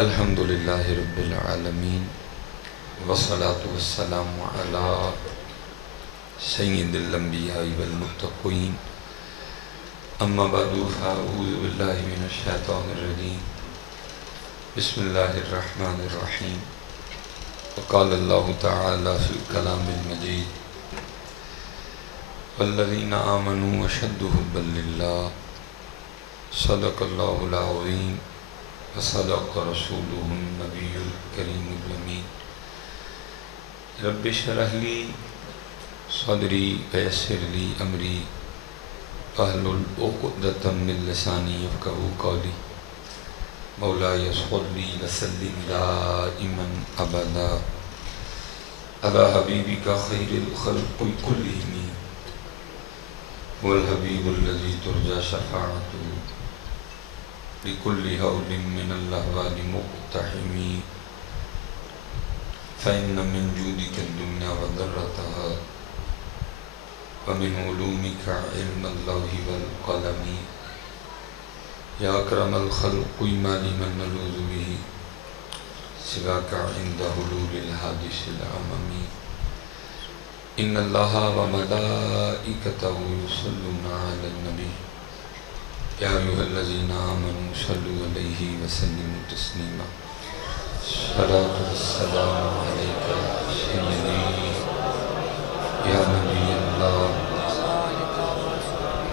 الحمدللہ رب العالمین والصلاة والسلام علی سید الانبیاء والمتقین اما بعد فاعوذ باللہ من الشیطان الرجیم بسم اللہ الرحمن الرحیم وقال اللہ تعالی فی الکلام المجید والذین آمنوا اشد حبا للہ صدق اللہ العظیم وصدق رسولہ النبی الکریم الامین رب اشرح لی صدری ویسر لی امری واحلل عقدۃ من لسانی یفقہوا قولی مولاي صلی وسلم دائما ابدا علی حبیبک خیر الخلق کلہم هو الحبیب الذی ترجى شفاعته لكل هول من الأهوال مقتحم فإن من جودك الدنيا وضرتها ومن علومك علم اللوح والقلم يا أكرم الخلق ما لمن نلوذ به سواك عند حلول الحادث العمم إن الله وملائكته يصلون على النبي يا أيها الذين آمنوا صلوا عليه وسلموا تسليما الصلاة والسلام عليك يا سيدي يا نبي الله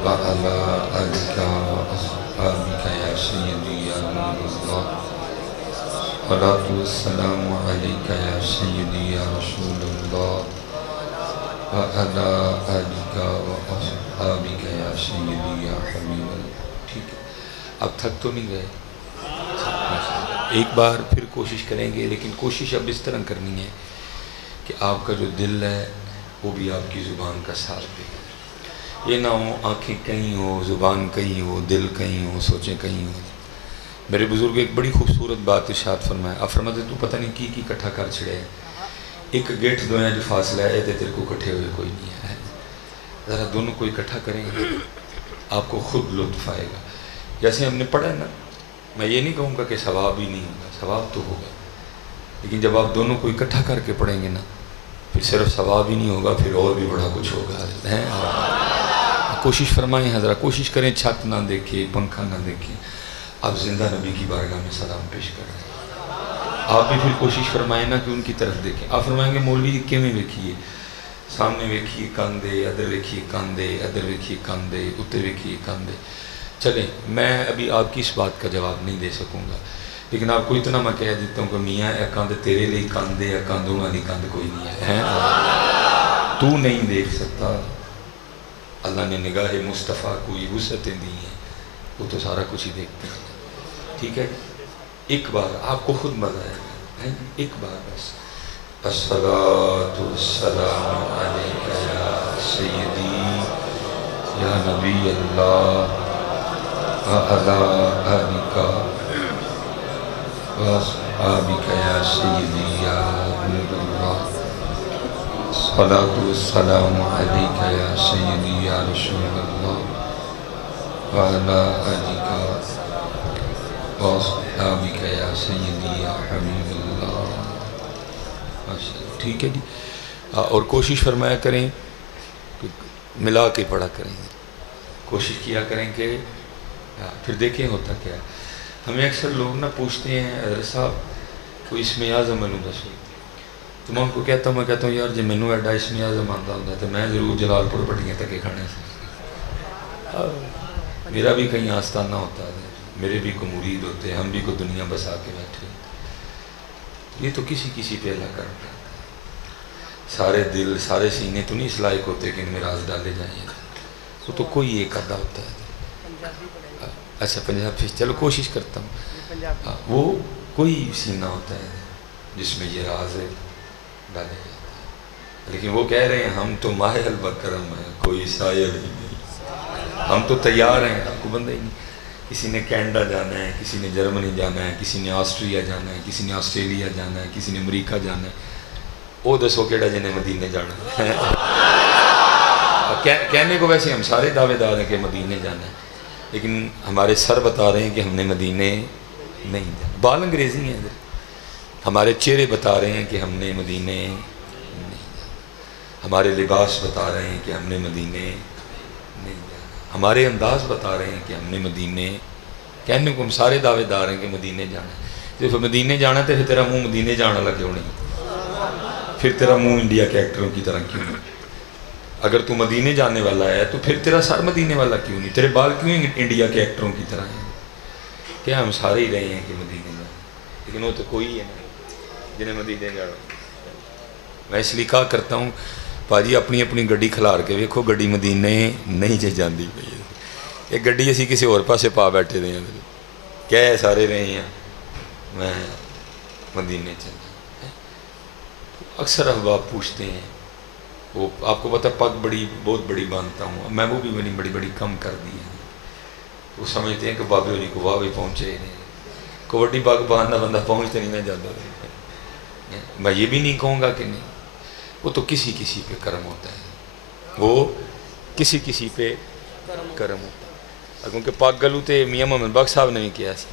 وعلى آلك وأصحابك يا سيدي يا نور الله الصلاة والسلام عليك يا سيدي يا رسول الله وعلى آلك وأصحابك يا سيدي يا حبيب الله. ٹھیک ہے، اب تھک تو نہیں گئے؟ ایک بار پھر کوشش کریں گے، لیکن کوشش اب اس طرح کرنی ہے کہ آپ کا جو دل ہے وہ بھی آپ کی زبان کا ساتھ دے. یہ نہ ہو آنکھیں کہیں ہو، زبان کہیں ہو، دل کہیں ہو، سوچیں کہیں ہو. میرے بزرگ ایک بڑی خوبصورت بات ارشاد فرمایا. آپ فرماتے تو پتہ نہیں کی کٹھا کر چھڑے ہے. ایک گیٹ دویا جو فاصلہ ہے تے تیرے کو کٹھے ہوئے کوئی نہیں ہے. ذرا دونوں کو اکٹھا کریں گے آپ کو خود لطف آئے گا. جیسے ہم نے پڑھا ہے نا، میں یہ نہیں کہوں گا کہ ثواب ہی نہیں ہوگا، ثواب تو ہوگا، لیکن جب آپ دونوں کو اکٹھا کر کے پڑھیں گے نا پھر صرف ثواب ہی نہیں ہوگا، پھر اور بھی بڑا کچھ ہوگا. کوشش فرمائیں حضرات، کوشش کریں چھت نہ دیکھیں، پنکھا نہ دیکھیں. آپ زندہ نبی کی بارگاہ میں سلام پیش کر رہے ہیں. آپ بھی پھر کوشش فرمائیں نا کہ ان کی طرف دیکھیں. آپ فرمائیں گے مولوی جی کیویں ویکھیے؟ سامنے ویکھیے کاندے، ادھر ویکھیے کاندے، ادھر ویکھیے کاندے، اتنے ویکھیے کاندے. چلیں میں ابھی آپ کی اس بات کا جواب نہیں دے سکوں گا، لیکن آپ کو اتنا میں کہہ دیتا ہوں کہ میاں اے کاندے تیرے لیے کاندے یا کاندوں والی کاند کوئی نہیں ہے. تو نہیں دیکھ سکتا، اللہ نے نگاہ مصطفیٰ کو یہ وسعتیں دی ہیں، وہ تو سارا کچھ ہی دیکھتے ہیں. ٹھیک ہے، ایک بار آپ کو خود مزہ آئے گا، ایک بار بس. الصلاة والسلام علیک یا سیدی یا نبی اللہ وعلی آلک وأصحابک یا سیدی یا نور اللہ. الصلاة والسلام علیک یا سیدی یا رسول اللہ وعلی آلک وأصحابک یا سیدی یا حبیب اللہ. ٹھیک ہے جی. اور کوشش فرمایا کریں کہ ملا کے پڑھا کریں، کوشش کیا کریں کہ پھر دیکھیں ہوتا کیا ہے. ہمیں اکثر لوگ نہ پوچھتے ہیں حضرت صاحب کوئی اسم اعظم منو دسو، تو میں ان کو کہتا ہوں یار جی مینوں ایڈا اسم اعظم آتا ہوتا ہے تو میں ضرور جلال پور پٹیاں تک کھانے سے. میرا بھی کہیں آستانہ ہوتا ہے، میرے بھی کو مرید ہوتے ہیں، ہم بھی کو دنیا بسا کے بیٹھے. یہ تو کسی پہ اللہ کرتا ہے. سارے دل سارے سینے تو نہیں اس لائق ہوتے کہ ان میں راز ڈالے جائیں، وہ تو کوئی ایک آدھا ہوتا ہے. اچھا پنجاب، چلو کوشش کرتا ہوں. وہ کوئی سینہ ہوتا ہے جس میں یہ راز ڈالے جاتا ہے. لیکن وہ کہہ رہے ہیں ہم تو ماہ البکرم ہیں، کوئی سایہ نہیں، ہم تو تیار ہیں. آپ کو بندہ ہی نہیں. کسی نے کینیڈا جانا ہے، کسی نے جرمنی جانا ہے، کسی نے آسٹریا جانا ہے، کسی نے آسٹریلیا جانا ہے، کسی نے امریکہ جانا ہے. وہ دسو کیڑا جنہیں مدینے جانا ہے. کہنے کو ویسے ہم سارے دعوے دار ہیں کہ مدینے جانا ہے، لیکن ہمارے سر بتا رہے ہیں کہ ہم نے مدینے نہیں جانا. بال انگریزی ہیں ادھر. ہمارے چہرے بتا رہے ہیں کہ ہم نے مدینے نہیں جانا. ہمارے لباس بتا رہے ہیں کہ ہم نے مدینے نہیں جانا. ہمارے انداز بتا رہے ہیں کہ ہم نے مدینے. کہنے کو ہم سارے دعوے دار ہیں کہ مدینے جانا ہے. جب مدینے جانا تو پھر تیرا منہ مدینے جانا لگ کیوں نہیں؟ پھر تیرا منہ انڈیا کے ایکٹروں کی طرح کیوں نہیں؟ اگر تو مدینے جانے والا ہے تو پھر تیرا سر مدینے والا کیوں نہیں؟ تیرے بال کیوں انڈیا کے ایکٹروں کی طرح ہیں؟ کیا ہم سارے ہی رہے ہیں کہ مدینے جانا، لیکن وہ تو کوئی ہے نا جنہیں مدینے جانا. میں اس لیے کہا کرتا ہوں پاجی اپنی اپنی گڈی کھلار کے ویکھو گڈی مدینے نہیں جے جاندی پئی. یہ گڈی اسی کسی اور پاسے پا بیٹھے رہے ہیں. کیا ہے سارے رہے ہیں میں مدینے چلا. اکثر احباب پوچھتے ہیں، وہ آپ کو پتہ پگ بہت بڑی باندھتا ہوں میں، وہ بھی میں نے بڑی بڑی کم کر دی ہے. وہ سمجھتے ہیں کہ بابے ہوری کو واہ بھی پہنچے ہی نہیں. کو بڑی پگ باندھنا بندہ پہنچتے نہیں نہ جاتا. میں یہ بھی نہیں کہوں گا کہ نہیں، وہ تو کسی کسی پہ کرم ہوتا ہے. وہ کسی کسی پہ کرم ہوتا ہے. کیونکہ پگ گلو تے میاں محمد بخش صاحب نے بھی کیا سی.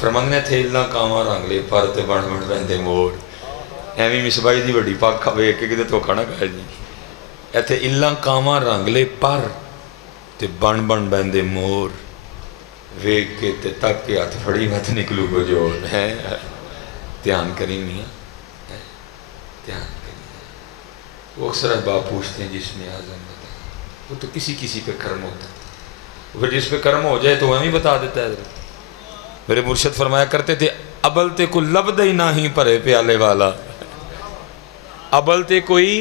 فرماندے تھے اللہ کاواں رنگ لے پر تے بن بن بہندے مور. ایویں مصباحی دی وڈی پگ ویکھ کے کتے دھوکا نہ کھا جی. ایتھے اللہ کاواں رنگ لے پر تے بن بن بہندے مور. ویکھ کے تے تک کے ہاتھ پھڑی مت نکلو کو جو ہے. دھیان کریں میاں، دھیان کریں. وہ اکثر احباب پوچھتے ہیں جس میں اعظم بتا، وہ تو کسی کسی پہ کرم ہوتا ہے. پھر جس پہ کرم ہو جائے تو وہ ہمیں بتا دیتا ہے. میرے مرشد فرمایا کرتے تھے ابل تے کو لبدہ ہی نہ ہی پرے پیالے والا. ابل تے کوئی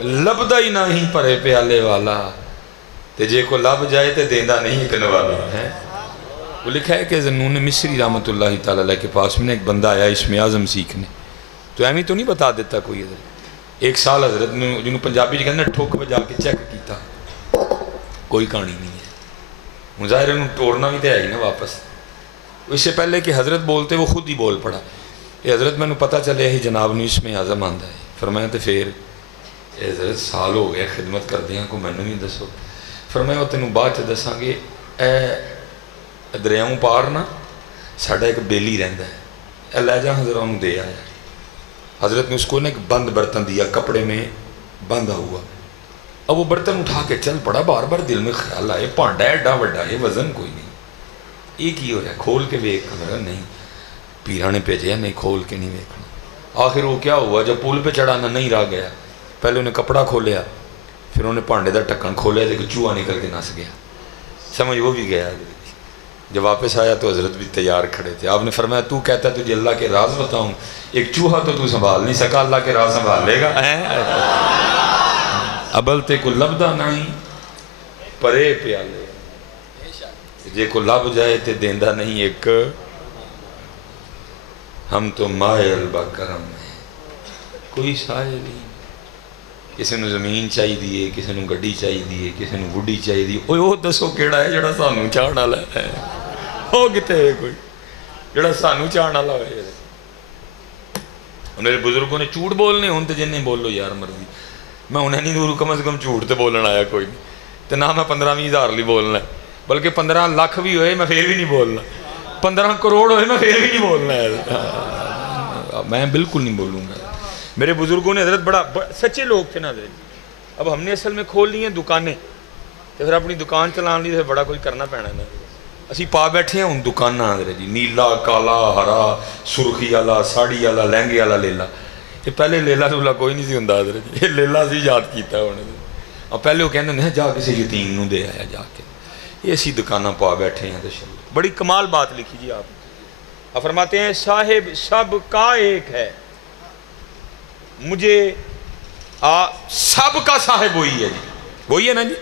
لبدہ ہی نہ ہی پرے پیالے والا، تے جے کو لب جائے تے دیندہ نہیں کن والا ہے. وہ لکھا ہے کہ ذنون مصری رحمت اللہ تعالیٰ علیہ کے پاس میں ایک بندہ آیا اسم اعظم سیکھنے. تو ایمی تو نہیں بتا دیتا کوئی. حضرت ایک سال حضرت نے جنہوں پنجابی کہتے ہیں ٹھوک بجا کے چیک کیتا، کوئی کہانی نہیں ہے. مظاہرے انہوں توڑنا بھی تو ہے ہی نا واپس. اس سے پہلے کہ حضرت بولتے وہ خود ہی بول پڑا. یہ حضرت میں نے پتہ چلے ہی جناب نے اس میں اعظم آندہ ہے. فرمایا تو پھر حضرت سال ہو گیا خدمت کر دیا کو میں نے نہیں دسو. فرمایا وہ تینوں بعد چ دساں گے. اے دریاؤں پار نا ساڑھا ایک بیلی رہندا ہے. اے لے جا حضرت انہوں دے آیا. حضرت نے اس کو ایک بند برتن دیا کپڑے میں بندھا ہوا. اب وہ برتن اٹھا کے چل پڑا. بار بار دل میں خیال آئے پانڈا ایڈا وڈا ہے وزن کوئی نہیں. ایک ہی ہو رہا ہے کھول کے ویکھ. نہیں پیرا نے بھیجا نہیں کھول کے نہیں ویکھنا. آخر وہ کیا ہوا جب پل پہ چڑھانا نہیں رہ گیا. پہلے انہیں کپڑا کھولیا پھر انہیں پانڈے دا ٹکن کھولیا تو چوہا نکل کے نس گیا. سمجھ وہ بھی گیا. جب واپس آیا تو حضرت بھی تیار کھڑے تھے. آپ نے فرمایا تو کہتا ہے تجھے اللہ کے راز بتاؤں. ایک چوہا تو سنبھال نہیں سکا اللہ کے راز سنبھال لے گا. ابل تے کو لبدہ نہیں پرے پیالے. جے کو لب جائے تے دیندہ نہیں ایک. ہم تو مائل با کرم ہیں کوئی سائل نہیں. کسی نے زمین چاہی دیئے کسی نے گڑی چاہی دیئے کسی نے گڑی چاہی دیئے. وہ دسو کیڑا ہے جڑا سانو چاہنا لے ہے. وہ کتے ہے کوئی جڑا سانو چاہنا لے. میرے بزرگوں نے جھوٹ بولنے ہوں تو جنہیں بولو یار مرضی. میں انہیں نہیں دور کم از کم جھوٹ تے بولنا آیا کوئی نہیں. تو نہ میں 15-20 ہزار لی بولنا ہے بلکہ 15 لاکھ بھی ہوئے میں پھر بھی نہیں بولنا. 15 کروڑ ہوئے میں پھر بھی نہیں بولنا ہے. میں بالکل نہیں بولوں گا. میرے بزرگوں نے حضرت بڑا سچے لوگ تھے نا حضرت. اب ہم نے اصل میں کھول لی ہیں دکانیں تو پھر اپنی دکان چلان لی تو بڑا کچھ کرنا پینا ہے نا. اسی پا بیٹھے ہیں ان دکانہ حضرت جی. نیلا کالا ہرا سرخی والا ساڑی والا لہنگے والا لیلا. یہ پہلے لیلا لولا کوئی نہیں سی ہوندا حضرت جی. یہ لیلا سی یاد کیتا ہے انہیں. اور پہلے وہ کہتے ہیں جا کسی یتیم نو دے آیا جا کے. یہ اسی دکانہ پا بیٹھے ہیں. بڑی کمال بات لکھی جی آپ فرماتے ہیں صاحب سب کا ایک ہے مجھے سب کا صاحب وہی ہے جی. وہی ہے نا جی.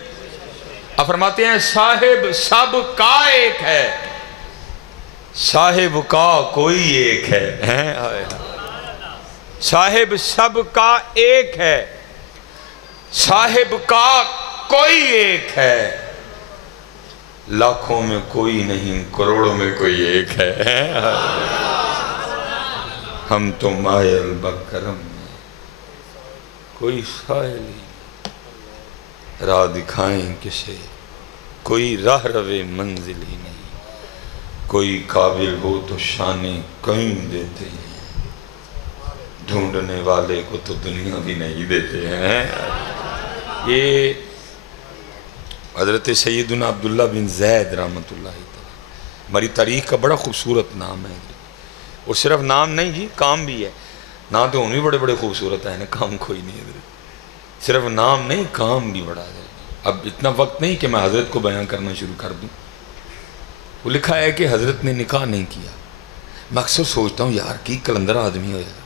آپ فرماتے ہیں صاحب سب کا ایک ہے صاحب کا کوئی ایک ہے. صاحب سب کا ایک ہے صاحب کا کوئی ایک ہے. لاکھوں میں کوئی نہیں کروڑوں میں کوئی ایک ہے. ہم تو مائل بکرم میں کوئی سائل ہی راہ دکھائیں کسے کوئی راہ روے منزل ہی نہیں. کوئی قابل ہو تو شانے کہیں دیتے ہیں، ڈھونڈنے والے کو تو دنیا بھی نہیں دیتے ہیں۔ یہ حضرت سیدنا عبداللہ بن زید رحمۃ اللہ تعالی، ہماری تاریخ کا بڑا خوبصورت نام ہے، اور صرف نام نہیں جی، کام بھی ہے۔ نام تو بھی بڑے بڑے خوبصورت ہیں، کام کوئی نہیں ہے، صرف نام نہیں کام بھی بڑا ہے۔ اب اتنا وقت نہیں کہ میں حضرت کو بیان کرنا شروع کر دوں۔ وہ لکھا ہے کہ حضرت نے نکاح نہیں کیا۔ میں اکثر سوچتا ہوں یار کی کلندر آدمی ہو یار،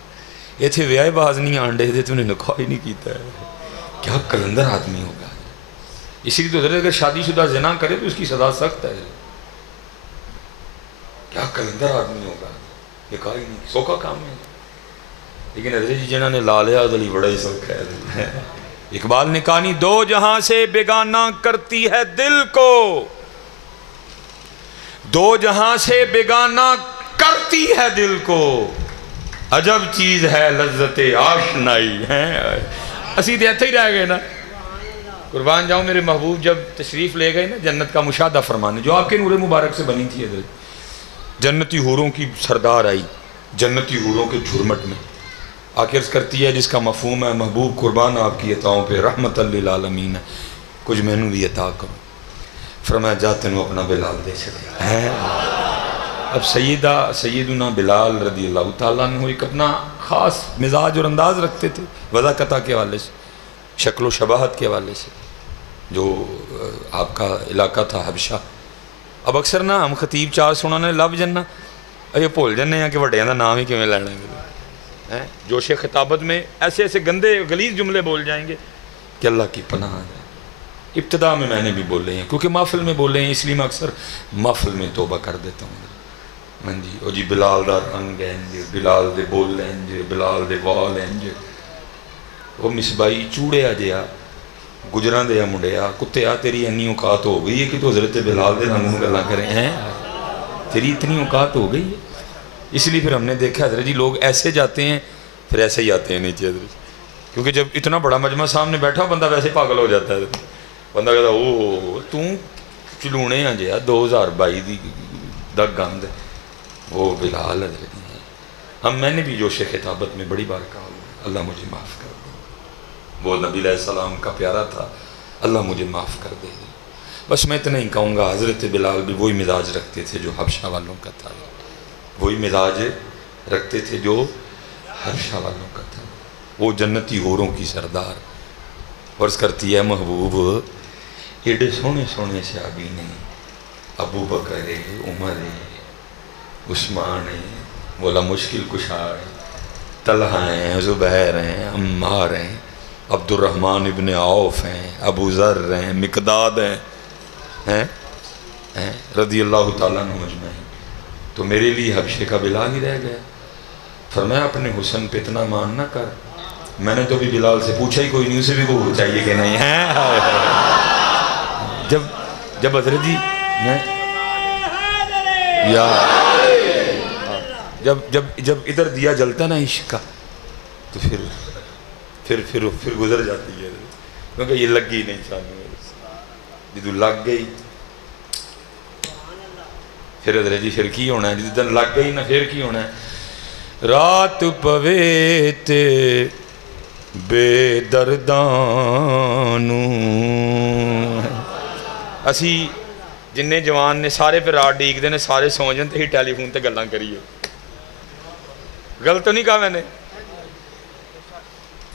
یہ تھے ویاہ باز نہیں آنڈے تھے، تو انہیں نکاح ہی نہیں کیتا ہے، کیا کلندر آدمی ہوگا۔ اسی لیے تو حضرت اگر شادی شدہ زنا کرے تو اس کی سزا سخت ہے، کیا کلندر آدمی ہوگا، نکاح ہی نہیں، سوکھا کام ہے۔ لیکن حضرت جی جنہوں نے لا لیا ادھر بڑا ہی سوکھا ہے۔ اقبال نے کہانی دو جہاں سے بیگانہ کرتی ہے دل کو، دو جہاں سے بیگانہ کرتی ہے دل کو، عجب چیز ہے لذت آشنائی ہے۔ اسی دیتے ہی رہ گئے نا، قربان جاؤں میرے محبوب جب تشریف لے گئے نا جنت کا مشاہدہ فرمانے، جو آپ کے نور مبارک سے بنی تھی حضرت، جنتی حوروں کی سردار آئی جنتی حوروں کے جھرمٹ میں آ کے عرض کرتی ہے، جس کا مفہوم ہے محبوب قربان آپ کی عطاؤں پہ رحمت للعالمین ہے، کچھ میں نے بھی عطا کرو۔ فرمایا جا تینوں اپنا بلال دے چھڑے۔ اب سیدنا بلال رضی اللہ تعالیٰ عنہ ایک اپنا خاص مزاج اور انداز رکھتے تھے، وضاقتہ کے حوالے سے، شکل و شباہت کے حوالے سے، جو آپ کا علاقہ تھا حبشہ۔ اب اکثر نا ہم خطیب چار سنانے لب جننا یہ بھول جانے ہیں کہ وڈیاں دا نام ہی کیویں لینا ہے، جوش خطابت میں ایسے ایسے گندے غلیظ جملے بول جائیں گے کہ اللہ کی پناہ ہے۔ ابتدا میں نے بھی بولے ہیں کیونکہ محفل میں بولے ہیں، اس لیے میں اکثر محفل میں توبہ کر دیتا ہوں۔ ہاں جی، او جی بلال دا رنگ ہیں جی، بلال دے بول ہیں جی، بلال دے وال ہیں جی، وہ مصبائی چوڑے آ جیا گجراں دے منڈیا کتے آ، تیری انی اوقات ہو گئی ہے کہ تو حضرت بلال دے رنگوں گلا کریں ہیں، تیری اتنی اوقات ہو گئی ہے۔ اس لیے پھر ہم نے دیکھا حضرت جی لوگ ایسے جاتے ہیں پھر ایسے ہی آتے ہیں نیچے حضرت، کیونکہ جب اتنا بڑا مجمع سامنے بیٹھا بندہ ویسے پاگل ہو جاتا ہے، بندہ کہتا او تو چلونے آ جیا 2022 دا گند، وہ بلال حضرت جی۔ میں نے بھی جوش خطابت میں بڑی بار کہا اللہ مجھے معاف کر دے، وہ نبی علیہ السلام کا پیارا تھا، اللہ مجھے معاف کر دے۔ بس میں اتنا ہی کہوں گا حضرت بلال بھی وہی مزاج رکھتے تھے جو حبشہ والوں کا تھا، وہی مزاج رکھتے تھے جو حبشہ والوں کا تھا، وہ جنتی حوروں کی سردار۔ عرض کرتی ہے محبوب ایڈے سونے سونے صحابی نے، ابو بکر ہے، عمر ہے، عثمان ہے، مولا مشکل کشا ہے، طلحہ ہیں، زبیر ہیں، عمار ہیں، عبد الرحمن ابن عوف ہیں، ابو ذر ہیں، مقداد ہیں رضی اللہ تعالیٰ عنہ مجمعین، تو میرے لیے حبشے کا بلال ہی رہ گیا۔ فرمایا اپنے حسن پہ اتنا مان نہ کر، میں نے تو بھی بلال سے پوچھا ہی کوئی نہیں، اسے بھی کو چاہیے کہ نہیں ہے۔ جب حضرت جی جب ادھر دیا جلتا نا عشق کا تو پھر گزر جاتی ہے، کیونکہ یہ لگ گئی نہیں چاہنے جدو لگ گئی پھر حضرت جی پھر کی ہونا ہے، جدو لگ گئی نا پھر کی ہونا ہے۔ رات پوے تے بے دردانو، اسی جننے جوان نے سارے پھر رات ڈیک دے نے، سارے سو جن تے ہی ٹیلی فون تے گلاں کریے، غلط تو نہیں کہا میں نے؟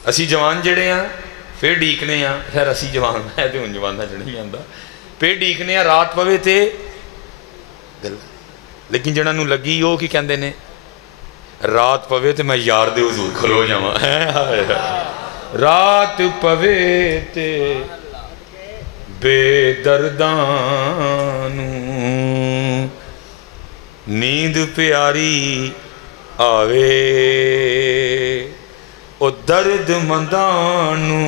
اسی جوان جڑے ہیں پھر ڈیکنے ہیں، خیر اسی جوان ہے تو ان جوانہ جڑی آندا پھر ڈیکنے ہیں رات پوے تے گل، لیکن جنہاں نو لگی وہ کی کہندے نے رات پوے تے میں یار دے حضور کھلو جاواں، رات پوے تے بے دردانو، نیند پیاری آوے او درد مندانو،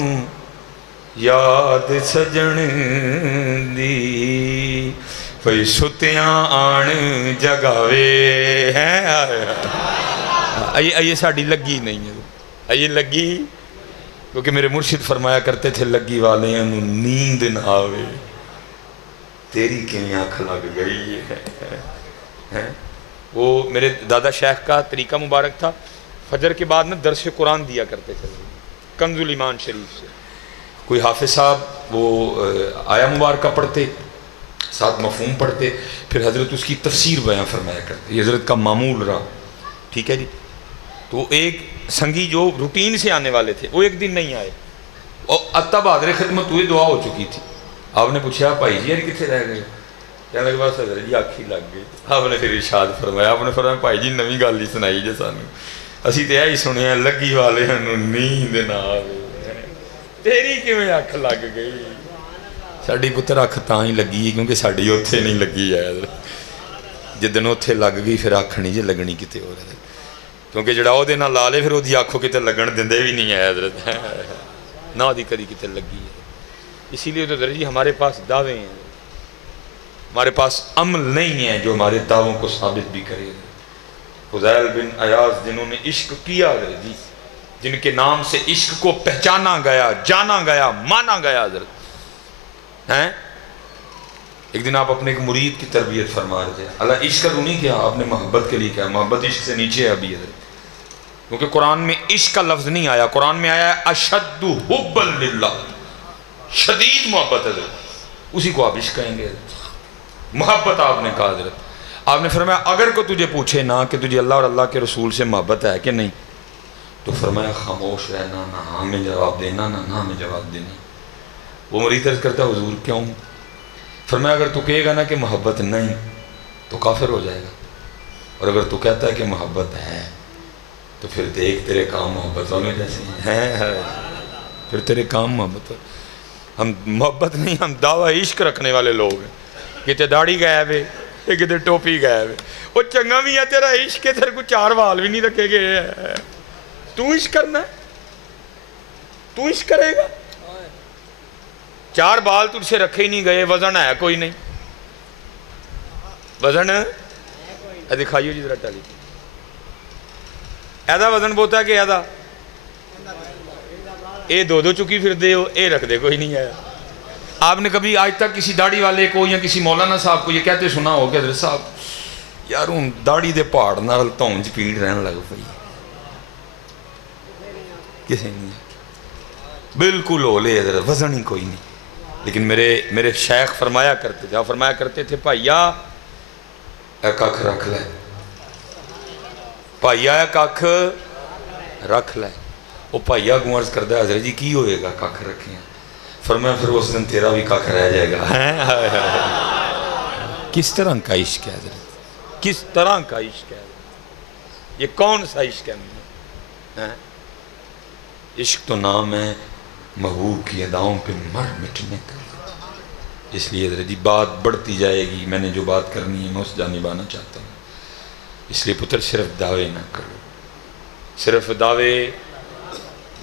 یاد سجن دی پئی ستیاں آن جگاوے ہیں۔ یہ ساڑی لگی نہیں ہے، یہ لگی کیونکہ میرے مرشد فرمایا کرتے تھے لگی والے انہوں نیند نہ آوے، تیری کیوں آنکھ لگ گئی ہے، ہیں وہ میرے دادا شیخ کا طریقہ مبارک تھا، فجر کے بعد نا درس قرآن دیا کرتے تھے کنز الایمان شریف سے. کوئی حافظ صاحب وہ آیا مبارکہ پڑھتے، ساتھ مفہوم پڑھتے، پھر حضرت اس کی تفسیر بیان فرمایا کرتے. یہ حضرت کا معمول رہا. ٹھیک ہے جی. تو ایک سنگی جو روٹین سے آنے والے تھے وہ ایک دن نہیں آئے، اور اتب حاضر خدمت ہوئے، دعا ہو چکی تھی. آپ نے پوچھا بھائی جی یار کتنے رہ گئے؟ کہنے لگے بس حضرت جی آنکھ ہی لگ گئی. آپ نے پھر ارشاد فرمایا، آپ نے فرمایا بھائی جی نویں گل ہی سنائی جے سانوں، اسی تو یہی سنیا لگی والے ہنوں نیند نہ آوے. تیری کیویں اکھ لگ گئی؟ ساڈی پتر اکھ تاں ہی لگی کیونکہ ساڈی اوتھے نہیں لگی ہے. جدن اوتھے لگ گئی پھر اکھ نہیں جے لگنی کتے ہو رہے، کیونکہ جڑا وہ دے نال لا لے پھر وہ دی اکھ کتے لگن دیندے بھی نہیں ہے حضرت، نہ دی کدی کتے لگی ہے. اسی لیے تو حضرت جی ہمارے پاس دعوے ہیں، ہمارے پاس عمل نہیں ہے جو ہمارے دعووں کو ثابت بھی کرے. فضیل بن عیاض جنہوں نے عشق کیا حضرت جی، جن کے نام سے عشق کو پہچانا گیا، جانا گیا، مانا گیا حضرت ہیں. ایک دن آپ اپنے ایک مرید کی تربیت فرما رہے تھے. اللہ عشق کا نہیں کیا آپ نے، محبت کے لیے کیا. محبت عشق سے نیچے ہے ابھی حضرت، کیونکہ قرآن میں عشق کا لفظ نہیں آیا، قرآن میں آیا ہے اشد حبا للہ، شدید محبت حضرت، اسی کو آپ عشق کہیں گے حضرت. محبت آپ نے کہا حضرت. آپ نے فرمایا اگر کوئی تجھے پوچھے نا کہ تجھے اللہ اور اللہ کے رسول سے محبت ہے کہ نہیں، تو فرمایا خاموش رہنا، نہ ہاں میں جواب دینا نہ نہ میں جواب دینا. وہ مرید عرض کرتا حضور کیوں؟ فرمایا اگر تو کہے گا نا کہ محبت نہیں تو کافر ہو جائے گا، اور اگر تو کہتا ہے کہ محبت ہے تو پھر دیکھ تیرے کام محبت والوں جیسے ہیں، پھر تیرے کام محبت. ہم محبت نہیں، ہم دعوی عشق رکھنے والے لوگ ہیں. کتے داڑھی گئے ہوئے، کتے ٹوپی گئے ہوئے، وہ چنگا بھی ہے تیرا عشق کے، تیرے کو 4 وال بھی نہیں رکھے گئے. تو عشق کرنا ہے، تو عشق کرے گا. 4 بال تجھ سے رکھے ہی نہیں گئے، وزن ہے کوئی نہیں. وزن دکھائیو جی ذرا ٹالی، ایدا وزن بوتا ہے کہ ایدا اے دو چکی پھر دے ہو، اے رکھ دے کوئی نہیں ہے. آپ نے کبھی آج تک کسی داڑھی والے کو یا کسی مولانا صاحب کو یہ کہتے سنا ہو کہ حضرت صاحب یار ہوں داڑھی دے پہاڑ نال تونج پیڑ رہن لگ پئی؟ کسی نہیں، بالکل اولے حضرت، وزن ہی کوئی نہیں. لیکن میرے شیخ فرمایا کرتے تھے، فرمایا کرتے تھے بھائیا اے ککھ رکھ لے، بھائیا اے ککھ رکھ لے. وہ بھائیا کو عرض کردہ حضرت جی کی ہوئے گا ککھ رکھیں؟ فرمایا پھر اس دن تیرا بھی ککھ رہ جائے گا. کس طرح کا عشق ہے حضرت، کس طرح کا عشق ہے؟ یہ کون سا عشق ہے؟ عشق تو نام ہے محبوب کی اداؤں پہ مر مٹنے کا. اس لیے حضرت جی بات بڑھتی جائے گی، میں نے جو بات کرنی ہے میں اس جانب آنا چاہتا ہوں. اس لیے پتر صرف دعوے نہ کرو، صرف دعوے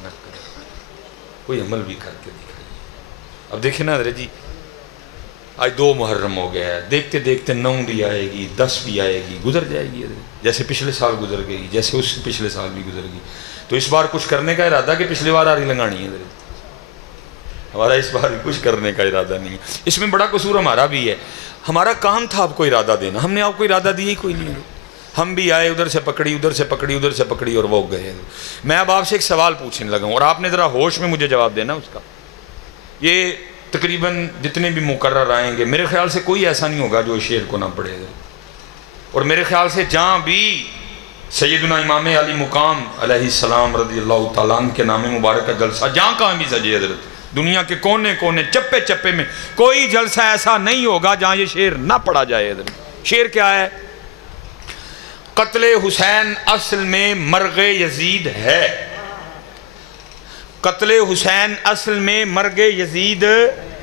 نہ کرو، کوئی عمل بھی کر کے دکھائیے. اب دیکھیں نا حضرت جی آج 2 محرم ہو گیا ہے، دیکھتے دیکھتے 9 بھی آئے گی، 10 بھی آئے گی، گزر جائے گی حضرت. جیسے پچھلے سال گزر گئی، جیسے اس سے پچھلے سال بھی گزر گئی. تو اس بار کچھ کرنے کا ارادہ کہ پچھلے بار آری لنگانی ہے حضرت؟ ہمارا اس بار کچھ کرنے کا ارادہ نہیں ہے. اس میں بڑا قصور ہمارا بھی ہے. ہمارا کام تھا آپ کو ارادہ دینا، ہم نے آپ کو ارادہ دیا ہی کوئی نہیں. ہم بھی آئے، ادھر سے پکڑی، ادھر سے پکڑی، ادھر سے پکڑی اور وہ گئے. میں اب آپ سے ایک سوال پوچھنے لگا ہوں اور آپ نے ذرا ہوش میں مجھے جواب دینا اس کا. یہ تقریباً جتنے بھی مقرر آئیں گے میرے خیال سے کوئی ایسا نہیں ہوگا جو شعر کو نہ پڑھے گا. اور میرے خیال سے جہاں بھی سیدنا امام علی مقام علیہ السلام رضی اللہ تعالیٰ عنہ کے نام مبارک کا جلسہ جہاں کہاں بھی سجے حضرت، دنیا کے کونے کونے چپے چپے میں کوئی جلسہ ایسا نہیں ہوگا جہاں یہ شعر نہ پڑھا جائے حضرت. شعر کیا ہے؟ قتل حسین اصل میں مرغ یزید ہے، قتل حسین اصل میں مرغ یزید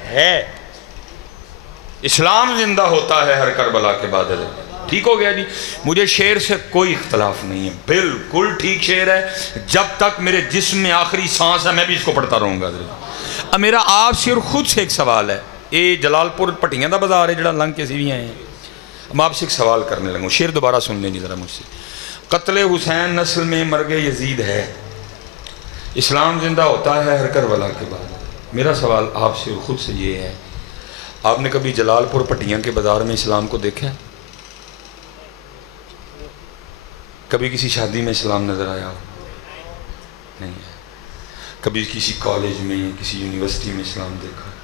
ہے، اسلام زندہ ہوتا ہے ہر کربلا کے بعد حضرت. ٹھیک ہو گیا جی؟ مجھے شعر سے کوئی اختلاف نہیں ہے، بالکل ٹھیک شعر ہے. جب تک میرے جسم میں آخری سانس ہے میں بھی اس کو پڑھتا رہوں گا حضرت. اب میرا آپ سے اور خود سے ایک سوال ہے. یہ جلال پور پٹیاں دا بازار ہے جڑا لنگ کے سی بھی آئے ہیں. میں آپ سے ایک سوال کرنے لگوں، شعر دوبارہ سن لیں جی ذرا مجھ سے. قتل حسین نسل میں مرغ یزید ہے، اسلام زندہ ہوتا ہے ہر کربلا کے بعد. میرا سوال آپ سے اور خود سے یہ ہے، آپ نے کبھی جلال پور پٹیاں کے بازار میں اسلام کو دیکھا ہے؟ کبھی کسی شادی میں اسلام نظر آیا ہو؟ نہیں ہے. کبھی کسی کالج میں کسی یونیورسٹی میں اسلام دیکھا ہو؟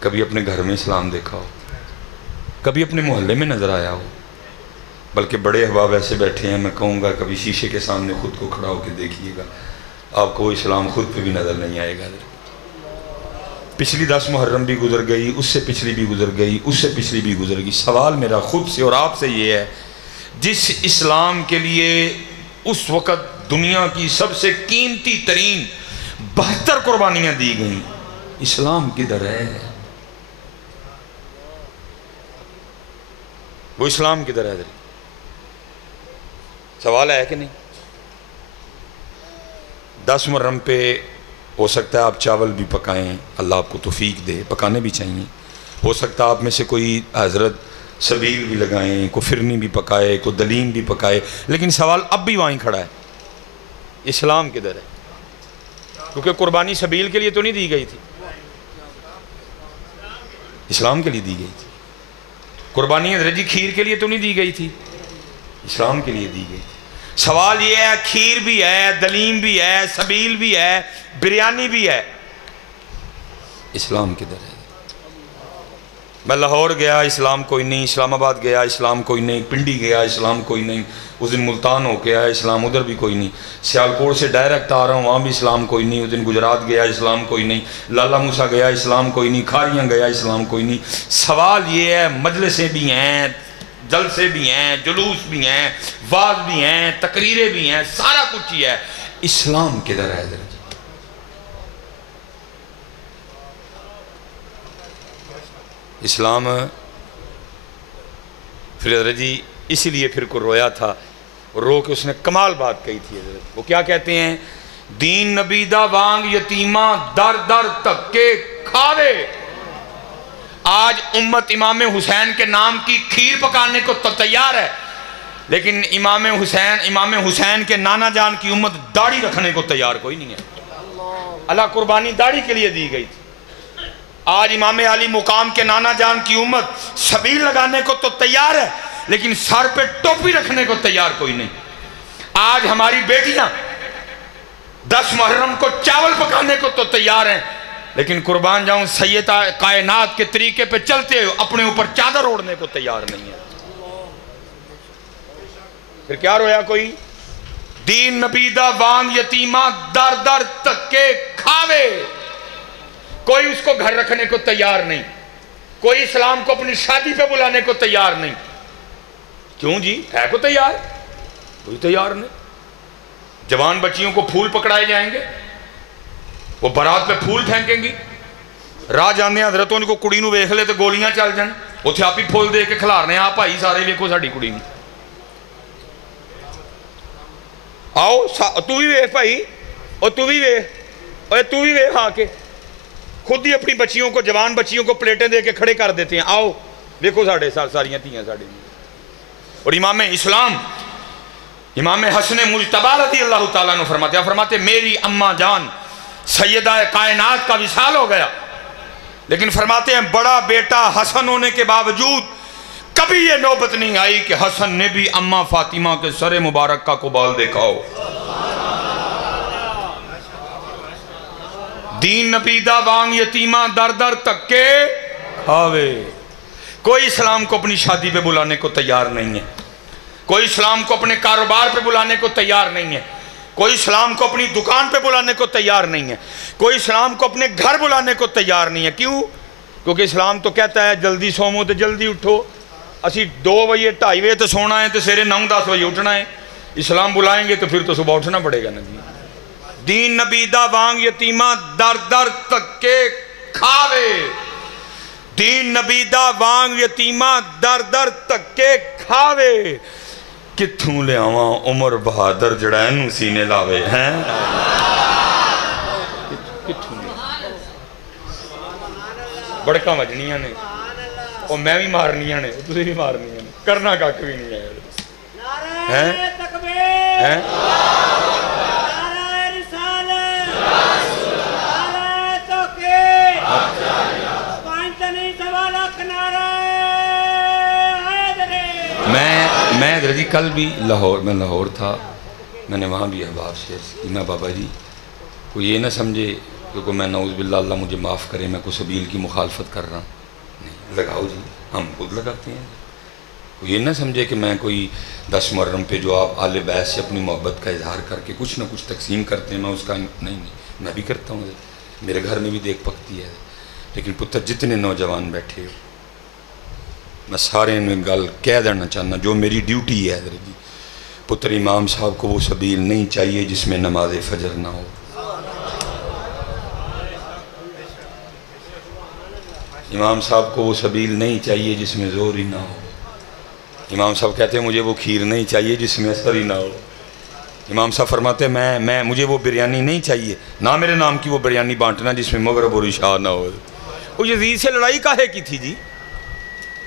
کبھی اپنے گھر میں اسلام دیکھا ہو؟ کبھی اپنے محلے میں نظر آیا ہو؟ بلکہ بڑے احباب ایسے بیٹھے ہیں، میں کہوں گا کبھی شیشے کے سامنے خود کو کھڑا ہو کے دیکھیے گا، آپ کو اسلام خود پہ بھی نظر نہیں آئے گا. پچھلی 10 محرم بھی گزر گئی، اس سے پچھلی بھی گزر گئی، اس سے پچھلی بھی گزر گئی. سوال میرا خود سے اور آپ سے یہ ہے، جس اسلام کے لیے اس وقت دنیا کی سب سے قیمتی ترین 72 قربانیاں دی گئیں، اسلام کدھر ہے؟ وہ اسلام کدھر ہے؟ سوال ہے کہ نہیں؟ 10 محرم پہ ہو سکتا ہے آپ چاول بھی پکائیں، اللہ آپ کو توفیق دے، پکانے بھی چاہیے. ہو سکتا ہے آپ میں سے کوئی حضرت سبیل بھی لگائیں، کوئی فرنی بھی پکائے، کوئی دلیم بھی پکائے. لیکن سوال اب بھی وہیں کھڑا ہے، اسلام کدھر ہے؟ کیونکہ قربانی سبیل کے لیے تو نہیں دی گئی تھی، اسلام کے لیے دی گئی تھی. قربانی حضرت کھیر کے لیے تو نہیں دی گئی تھی، اسلام کے لیے دی گئی تھی. سوال یہ ہے، کھیر بھی ہے، دلیم بھی ہے، سبیل بھی ہے، بریانی بھی ہے، اسلام کدھر ہے؟ میں لاہور گیا، اسلام کوئی نہیں. اسلام آباد گیا، اسلام کوئی نہیں. پنڈی گیا، اسلام کوئی نہیں. اس دن ملتان ہو کے آیا، اسلام ادھر بھی کوئی نہیں. سیالکوٹ سے ڈائریکٹ آ رہا ہوں، وہاں بھی اسلام کوئی نہیں. اس دن گجرات گیا، اسلام کوئی نہیں. لالا موسیٰ گیا، اسلام کوئی نہیں. کھاریاں گیا، اسلام کوئی نہیں. سوال یہ ہے، مجلسیں بھی ہیں، جلسے بھی ہیں، جلوس بھی ہیں، واعظ بھی ہیں، تقریریں بھی ہیں، سارا کچھ ہی ہے، اسلام کدھر ہے؟ اسلام پھر حضرت جی اسی لیے پھر کو رویا تھا، رو کے اس نے کمال بات کہی تھی حضرت. وہ کیا کہتے ہیں؟ دین نبیدہ وانگ یتیمہ در در تک کے کھاوے. آج امت امام حسین کے نام کی کھیر پکانے کو تو تیار ہے، لیکن امام حسین کے نانا جان کی امت داڑھی رکھنے کو تیار کوئی نہیں ہے. اللہ قربانی داڑھی کے لیے دی گئی تھی. آج امام علی مقام کے نانا جان کی امت سبیل لگانے کو تو تیار ہے، لیکن سر پہ ٹوپی رکھنے کو تیار کوئی نہیں. آج ہماری بیٹیاں 10 محرم کو چاول پکانے کو تو تیار ہیں، لیکن قربان جاؤں سیدہ کائنات کے طریقے پہ چلتے ہوئے اپنے اوپر چادر اوڑھنے کو تیار نہیں ہے. پھر کیا رویا کوئی؟ دین نبیدہ وان یتیمہ در در تکے کھاوے. کوئی اس کو گھر رکھنے کو تیار نہیں، کوئی اسلام کو اپنی شادی پہ بلانے کو تیار نہیں. کیوں جی؟ ہے کو تیار؟ کوئی تیار نہیں. جوان بچیوں کو پھول پکڑائے جائیں گے، وہ برات پہ پھول پھینکیں گی. راہ جانے حضرتوں نے کو کڑی نو ویکھ لے تو گولیاں چل جان، اتھے آپ ہی پھول دے کے کھلارنے آپ بھائی سارے ویکھو ساڈی کڑی نو. آؤ تو بھی ویکھ بھائی، اور تو بھی ویکھ، اور تو بھی ویکھ. آ کے خود ہی اپنی بچیوں کو، جوان بچیوں کو پلیٹیں دے کے کھڑے کر دیتے ہیں. آؤ دیکھو ساڑھے ساریاں تھیاں ساڑھے. اور امام اسلام امام حسن مجتبی رضی اللہ تعالیٰ عنہ فرماتے میری اماں جان سیدہ کائنات کا وصال ہو گیا، لیکن فرماتے ہیں بڑا بیٹا حسن ہونے کے باوجود کبھی یہ نوبت نہیں آئی کہ حسن نے بھی اماں فاطمہ کے سر مبارک کا قبال دیکھا ہو. دین نبیدہ وانگ یتیمہ در در تک کے کھاوے. کوئی اسلام کو اپنی شادی پہ بلانے کو تیار نہیں ہے، کوئی اسلام کو اپنے کاروبار پہ بلانے کو تیار نہیں ہے، کوئی اسلام کو اپنی دکان پہ بلانے کو تیار نہیں ہے، کوئی اسلام کو اپنے گھر بلانے کو تیار نہیں ہے. کیوں؟ کیونکہ اسلام تو کہتا ہے جلدی سومو تو جلدی اٹھو. اسی 2 بجے 2:30 بجے تو سونا ہے تو سیرے 9-10 بجے اٹھنا ہے. اسلام بلائیں گے تو پھر تو صبح اٹھنا پڑے گا نا جی. دین نبیدہ وانگ یتیمہ در در تک کے کھاوے. دین نبیدہ وانگ یتیمہ در در تک کے کھاوے. کتھوں لے آواں عمر بہادر جڑا ہے نو سینے لاوے ہیں. بڑکاں وجنیاں نے اور میں بھی مارنیاں نے، تُسی بھی مارنیاں نے، کرنا کاک بھی نہیں ہے. نعرہ تکبیر، نعرہ رسالت، نعرہ توقیر، پانچ نہیں سوا لاکھ نعرہ حیدری. میں حضرت جی کل بھی میں لاہور تھا، میں نے وہاں بھی احباب سے میں بابا جی کوئی یہ نہ سمجھے کہ میں نعوذ باللہ اللہ مجھے معاف کرے میں کوئی سبیل کی مخالفت کر رہا ہوں، نہیں لگاؤ جی، ہم خود لگاتے ہیں۔ کوئی یہ نہ سمجھے کہ میں کوئی 10 محرم پہ جو آپ آل بیت سے اپنی محبت کا اظہار کر کے کچھ نہ کچھ تقسیم کرتے ہیں میں اس کا نہیں میں بھی کرتا ہوں، میرے گھر میں بھی دیکھ پکتی ہے، لیکن پتر جتنے نوجوان بیٹھے ہو میں سارے میں گل کہہ دینا چاہنا جو میری ڈیوٹی ہے حضرت جی، پتر امام صاحب کو وہ سبیل نہیں چاہیے جس میں نماز فجر نہ ہو، امام صاحب کو وہ سبیل نہیں چاہیے جس میں زور ہی نہ ہو، امام صاحب کہتے ہیں مجھے وہ کھیر نہیں چاہیے جس میں اثر ہی نہ ہو، امام صاحب فرماتے ہیں مجھے وہ بریانی نہیں چاہیے نہ میرے نام کی وہ بریانی بانٹنا جس میں مغرب اور عشاء نہ ہو۔ وہ یزید سے لڑائی کاہے کی تھی جی؟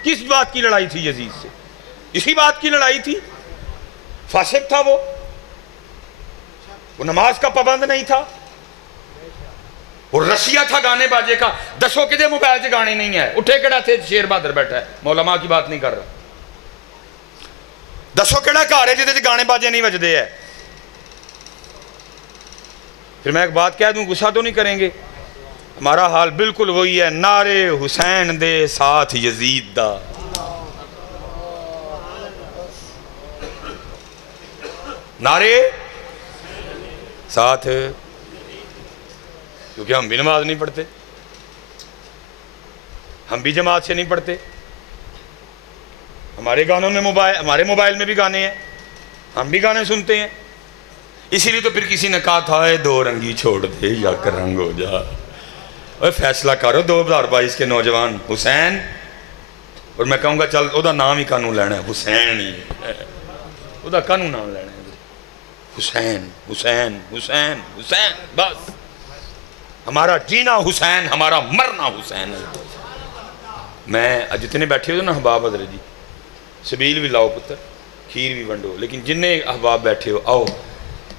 کس بات کی لڑائی تھی یزید سے؟ اسی بات کی لڑائی تھی، فاسق تھا وہ نماز کا پابند نہیں تھا، وہ رشیا تھا گانے باجے کا، دسو کدے موبائل سے گانے نہیں ہے، اٹھے کڑا تھے شیر بہادر بیٹھا ہے، مولما کی بات نہیں کر رہا، دسو کڑا کار ہے جدے گانے باجے نہیں بجدے ہے۔ پھر میں ایک بات کہہ دوں غصہ تو نہیں کریں گے، ہمارا حال بالکل وہی ہے، نعرے حسین دے ساتھ یزید دا، نعرے ساتھ، کیونکہ ہم بھی نماز نہیں پڑھتے، ہم بھی جماعت سے نہیں پڑھتے، ہمارے گانوں میں ہمارے موبائل میں بھی گانے ہیں، ہم بھی گانے سنتے ہیں، اسی لیے تو پھر کسی نے کہا تھا اے دو رنگی چھوڑ دے یا کر رنگ ہو جا، اے فیصلہ کرو 2022 کے نوجوان، حسین، اور میں کہوں گا چل او دا نام ہی کانوں لینا ہے، حسین ہی او دا کانوں نام لینا ہے، حسین حسین حسین حسین، بس ہمارا جینا حسین، ہمارا مرنا حسین ہے۔ میں جتنے بیٹھے ہو نا احباب حضرت جی، سبیل بھی لاؤ پتر، کھیر بھی ونڈو، لیکن جنہیں احباب بیٹھے ہو آؤ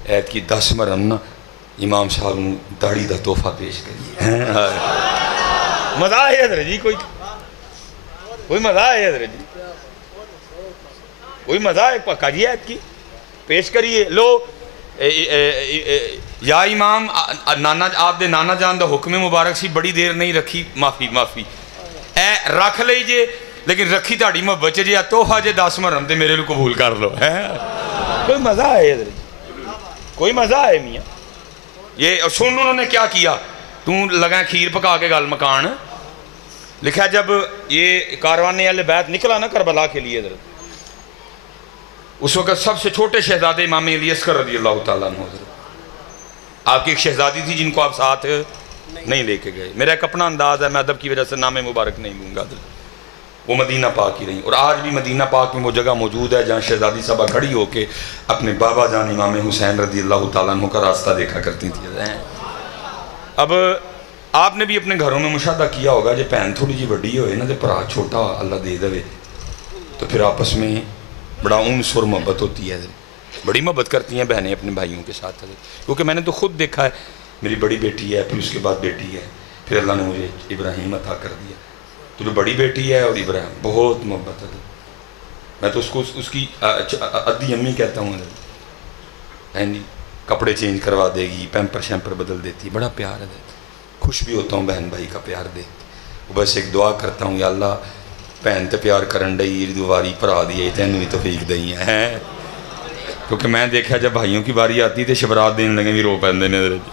عید کی 10 محرم نا امام صاحب نے داڑھی دا تحفہ پیش کریے، مزہ ہے حضرت جی، کوئی مزہ ہے حضرت جی، کوئی مزہ ہے پکا جی عید کی پیش کریے، لو یا امام آپ دے نانا جان دا حکم مبارک سی بڑی دیر نہیں رکھی، معافی اے رکھ لئی جے، لیکن رکھی تاڑی محبت جے توحفہ جے 10 محرم تے میرے لئے قبول کر لو، کوئی مزہ ہے حضرت، کوئی مزہ ہے میاں۔ یہ سن انہوں نے کیا کیا، توں لگا کھیر پکا کے گل مکان، لکھا جب یہ کاروان اہل بیت نکلا نا کربلا کے لیے حضرت، اس وقت سب سے چھوٹے شہزادے امام علی اصغر رضی اللہ تعالیٰ عنہ حضرت، آپ کی ایک شہزادی تھی جن کو آپ ساتھ نہیں لے کے گئے، میرا ایک اپنا انداز ہے، میں ادب کی وجہ سے نام مبارک نہیں لوں گا، وہ مدینہ پاک ہی رہی، اور آج بھی مدینہ پاک میں وہ جگہ موجود ہے جہاں شہزادی صاحبہ کھڑی ہو کے اپنے بابا جان امام حسین رضی اللہ تعالیٰ عنہ کا راستہ دیکھا کرتی تھی۔ اب آپ نے بھی اپنے گھروں میں مشاہدہ کیا ہوگا جب بہن تھوڑی جی وڈی ہوئے نا، جب پرا چھوٹا اللہ دے دے تو پھر آپس میں بڑا انس اور محبت ہوتی ہے، بڑی محبت کرتی ہیں بہنیں اپنے بھائیوں کے ساتھ، کیونکہ میں نے تو خود دیکھا ہے، میری بڑی بیٹی ہے، پھر اس کے بعد بیٹی ہے، پھر اللہ نے مجھے ابراہیم عطا کر دیا، تو جو بڑی بیٹی ہے اور ابراہیم بہت محبت ہے، میں تو اس کو اس کی ادھی امی کہتا ہوں، کپڑے چینج کروا دے گی، پیمپر شیمپر بدل دیتی، بڑا پیار ہے، خوش بھی ہوتا ہوں بہن بھائی کا پیار دیکھ، بس ایک دعا کرتا ہوں یا اللہ بہن تے پیار کرن ڈئی دواری پرا دیئے تینوں ہی توفیق دئی ہیں، کیونکہ میں دیکھا جب بھائیوں کی باری آتی تے شبرات دین لگے بھی رو پہندے نے حضرت جی،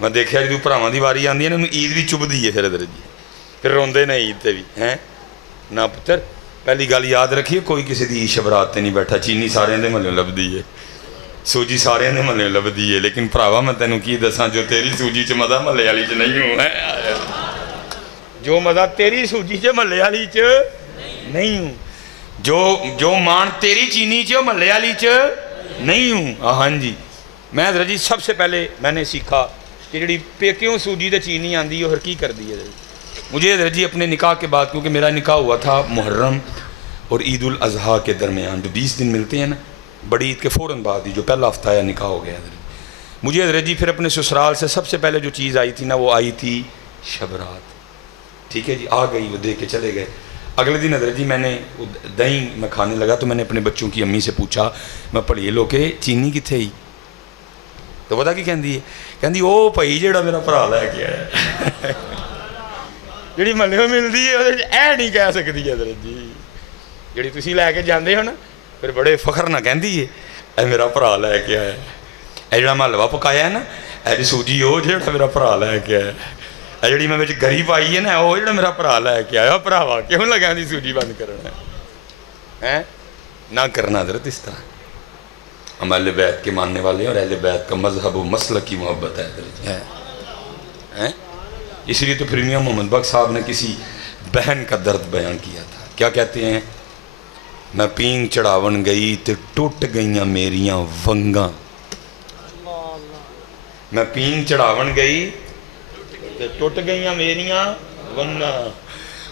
میں دیکھا جب پراواں دی باری آندی ہے نا عید بھی چب دی ہے پھر حضرت جی، پھر روندے نے عید تے بھی ہیں نا پتر، پہلی گل یاد رکھیے کوئی کسی دی شبرات تے نہیں بیٹھا، چینی سارے دے ملے لب دی ہے، سوجی سارے دے ملے لب دی ہے، لیکن پراوا میں تینوں کی دساں جو تیری سوجی چ مزہ ملے والی چ نہیں ہوں، جو مزہ تیری سوجی چ ملے والی چ نہیں ہوں، جو مان تیری چینی چ ملے والی چ نہیں ہوں۔ ہاں جی، میں حضرت جی سب سے پہلے میں نے سیکھا کہ جڑی پیکیوں سوجی تے چینی آندی ہے اور کی کر دی ہے مجھے حضرت جی اپنے نکاح کے بعد، کیونکہ میرا نکاح ہوا تھا محرم اور عید الاضحیٰ کے درمیان، جو 20 دن ملتے ہیں نا، بڑی عید کے فوراً بعد ہی جو پہلا ہفتہ ہے نکاح ہو گیا حضرت مجھے حضرت جی۔ پھر اپنے سسرال سے سب سے پہلے جو چیز آئی تھی نا وہ آئی تھی شبرات، ٹھیک ہے جی، آ گئی وہ دے کے چلے گئے۔ اگلے دن حضرت جی میں نے دہی میں کھانے لگا تو میں نے اپنے بچوں کی امی سے پوچھا میں پڑھیے لو کہ چینی کتنے ہی تو پتا کی کہندی ہے کہندی او بھائی جیڑا میرا بھرا لے کے آیا جیڑی محلے میں ملتی ہے اے نہیں کہہ سکتی حضرت جی جیڑی تسی لے کے جاندے ہو نا پھر بڑے فخر نہ کہندی ہے اے میرا بھرا لے کے آیا اے جیڑا میں حلوہ پکایا ہے نا اے جی سوجی او جیڑا میرا بھرا لے کے آیا اے جیڑی میں وچ گری پائی ہے نا او جیڑا میرا بھرا لے کے آیا بھراوا کیوں لگا دی سوجی بند کرنا ہے نہ کرنا حضرت اس طرح ہم اہل بیت کے ماننے والے ہیں اور اہل بیت کا مذہب و مسلک کی محبت ہے حضرت اس لیے تو پھر میاں محمد بخش صاحب نے کسی بہن کا درد بیان کیا تھا کیا کہتے ہیں میں پینگ چڑھاون گئی تے ٹوٹ گئیاں میریاں ونگاں میں پینگ چڑھاون گئی تے ٹوٹ گئیاں میریاں ونگاں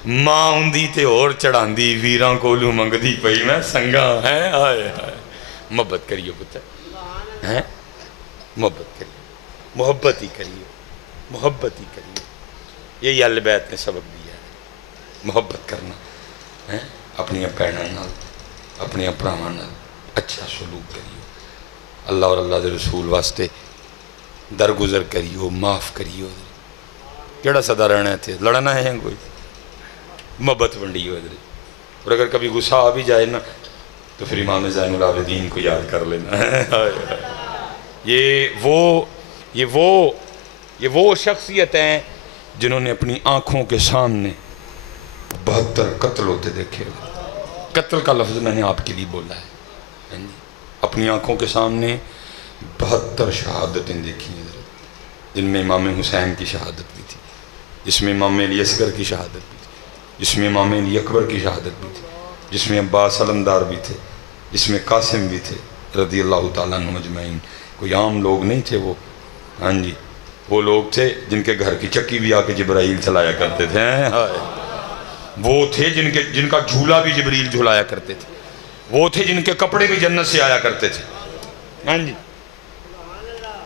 ماں ہوندی تے اور چڑھاندی ویراں کولو منگدی پئی میں سنگاں ہے آئے آئے محبت کریو پتر ہیں محبت کریو محبت ہی کریو محبت ہی کریو یہی اہل بیت نے سبق دیا ہے محبت کرنا ہے اپنی بہناں نال اپنی بھراواں نال اچھا سلوک کریو اللہ اور اللہ دے رسول واسطے درگزر کریو معاف کریو کیڑا صدا رہنا ہے تھے لڑنا ہے کوئی محبت ونڈیو حضرت اور اگر کبھی غصہ آ بھی جائے نا تو پھر امام زین العابدین کو یاد کر لینا یہ وہ شخصیت ہیں جنہوں نے اپنی آنکھوں کے سامنے 72 قتل ہوتے دیکھے قتل کا لفظ میں نے آپ کے لیے بولا ہے اپنی آنکھوں کے سامنے 72 شہادتیں دیکھی ہیں جن میں امام حسین کی شہادت بھی تھی جس میں امام علی اصغر کی شہادت بھی تھی جس میں امام علی اکبر کی شہادت بھی تھی جس میں عباس علمدار بھی تھے جس میں قاسم بھی تھے رضی اللہ تعالیٰ عنہ مجمعین کوئی عام لوگ نہیں تھے وہ ہاں جی وہ لوگ تھے جن کے گھر کی چکی بھی آ کے جبرائیل چلایا کرتے تھے وہ تھے جن کا جھولا بھی جبریل جھلایا کرتے تھے وہ تھے جن کے کپڑے بھی جنت سے آیا کرتے تھے ہاں جی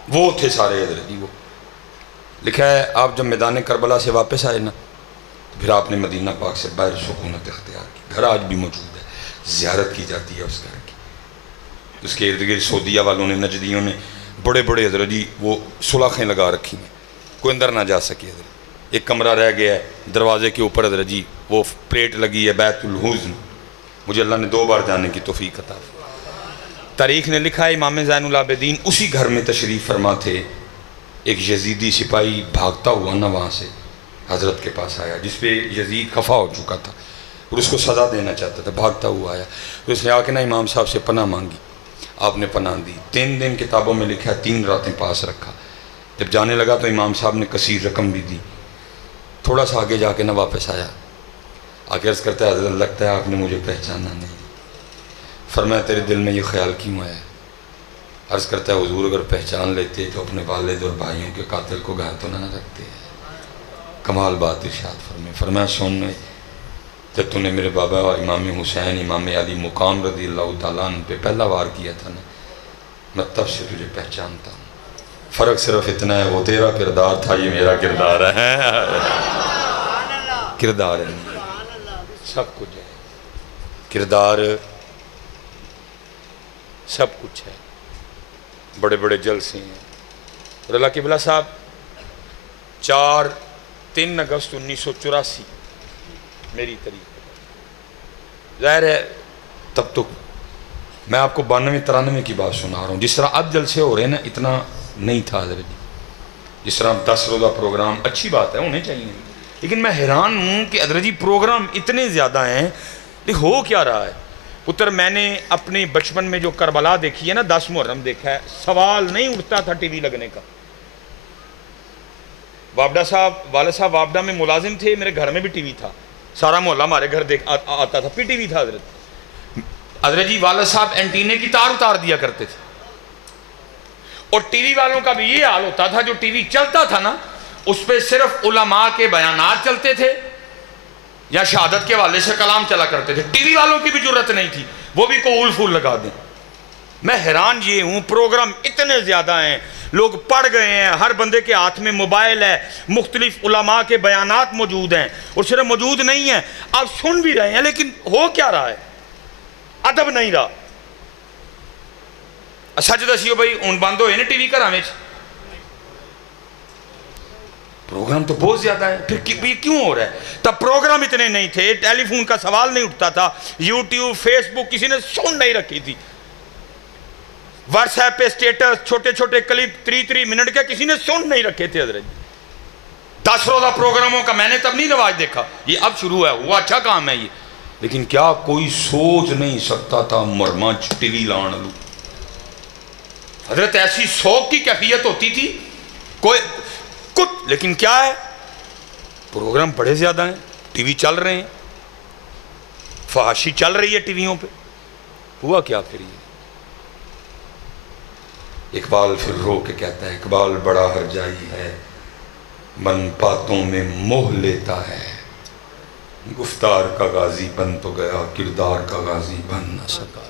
وہ تھے سارے حضرت جی وہ لکھا ہے آپ جب میدان کربلا سے واپس آئے نا پھر آپ نے مدینہ پاک سے باہر سکونت اختیار کی گھر آج بھی موجود ہے زیارت کی جاتی ہے اس گھر کی اس کے ارد گرد سعودیہ والوں نے نجدیوں نے بڑے بڑے حضرت جی وہ سلاخیں لگا رکھی ہیں کوئی اندر نہ جا سکے حضرت ایک کمرہ رہ گیا ہے دروازے کے اوپر حضرت جی وہ پلیٹ لگی ہے بیت الحزن مجھے اللہ نے 2 بار جانے کی توفیق عطا تاریخ نے لکھا ہے امام زین العابدین اسی گھر میں تشریف فرما تھے ایک یزیدی سپاہی بھاگتا ہوا نا وہاں سے حضرت کے پاس آیا جس پہ یزید خفا ہو چکا تھا اور اس کو سزا دینا چاہتا تھا بھاگتا ہوا آیا تو اس نے آ کے نا امام صاحب سے پناہ مانگی آپ نے پناہ دی 3 دن کتابوں میں لکھا ہے 3 راتیں پاس رکھا جب جانے لگا تو امام صاحب نے کثیر رقم بھی دی تھوڑا سا آگے جا کے نا واپس آیا آگے عرض کرتا ہے حضرت لگتا ہے آپ نے مجھے پہچانا نہیں فرمایا تیرے دل میں یہ خیال کیوں آیا عرض کرتا ہے حضور اگر پہچان لیتے تو اپنے والد اور بھائیوں کے قاتل کو گھر تو نہ رکھتے کمال بات ارشاد فرمایا سننے جب تو نے میرے بابا امام حسین امام علی مقام رضی اللہ تعالیٰ عنہ پہ پہلا وار کیا تھا نا میں تب سے تجھے پہچانتا ہوں فرق صرف اتنا ہے وہ تیرا کردار تھا یہ میرا کردار ہے کردار ہے سب کچھ ہے کردار سب کچھ ہے بڑے بڑے جلسے ہیں اور اللہ قبلہ صاحب 3 اگست 1984 میری تاریخ ظاہر ہے تب تو میں آپ کو 92-93 کی بات سنا رہا ہوں جس طرح اب جلسے ہو رہے ہیں نا اتنا نہیں تھا حضرت جی جس طرح 10 روزہ پروگرام اچھی بات ہے ہونے چاہیے لیکن میں حیران ہوں کہ حضرت جی پروگرام اتنے زیادہ ہیں لیکن ہو کیا رہا ہے پتر میں نے اپنے بچپن میں جو کربلا دیکھی ہے نا 10 محرم دیکھا ہے سوال نہیں اٹھتا تھا ٹی وی لگنے کا وابڈا صاحب والد صاحب وابڈا میں ملازم تھے میرے گھر میں بھی ٹی وی تھا سارا محلہ ہمارے گھر آتا تھا پی ٹی وی تھا حضرت جی والد صاحب اینٹینے کی تار اتار دیا کرتے تھے اور ٹی وی والوں کا بھی یہ حال ہوتا تھا جو ٹی وی چلتا تھا نا اس پہ صرف علماء کے بیانات چلتے تھے یا شہادت کے والے سے کلام چلا کرتے تھے ٹی وی والوں کی بھی ضرورت نہیں تھی وہ بھی کوول پھول لگا دیں میں حیران یہ ہوں پروگرام اتنے زیادہ ہیں لوگ پڑھ گئے ہیں، ہر بندے کے ہاتھ میں موبائل ہے، مختلف علماء کے بیانات موجود ہیں، اور صرف موجود نہیں ہیں، آپ سن بھی رہے ہیں، لیکن ہو کیا رہا ہے؟ ادب نہیں رہا۔ سچ دسیو بھائی ہن بند ہوئے نا ٹی وی گھراں وچ؟ پروگرام تو بہت زیادہ ہے، پھر یہ کیوں ہو رہا ہے؟ تب پروگرام اتنے نہیں تھے، ٹیلی فون کا سوال نہیں اٹھتا تھا، یوٹیوب فیس بک کسی نے سن نہیں رکھی تھی، واٹس ایپ پہ سٹیٹس چھوٹے چھوٹے کلپ 3 منٹ کے کسی نے سن نہیں رکھے تھے حضرت جی۔ 10 روزہ پروگراموں کا میں نے تب نہیں رواج دیکھا، یہ اب شروع ہے، ہوا اچھا کام ہے یہ، لیکن کیا کوئی سوچ نہیں سکتا تھا مرما ٹی وی لان لوں؟ حضرت ایسی شوق کی کیفیت ہوتی تھی کوئی کچھ، لیکن کیا ہے؟ پروگرام بڑے زیادہ ہیں، ٹی وی چل رہے ہیں، فحاشی چل رہی ہے ٹی ویوں پہ، ہوا کیا پھر یہ؟ اقبال پھر رو کے کہتا ہے، اقبال بڑا ہرجائی ہے، من باتوں میں موہ لیتا ہے، گفتار کا غازی بن تو گیا، کردار کا غازی بن نہ سکا۔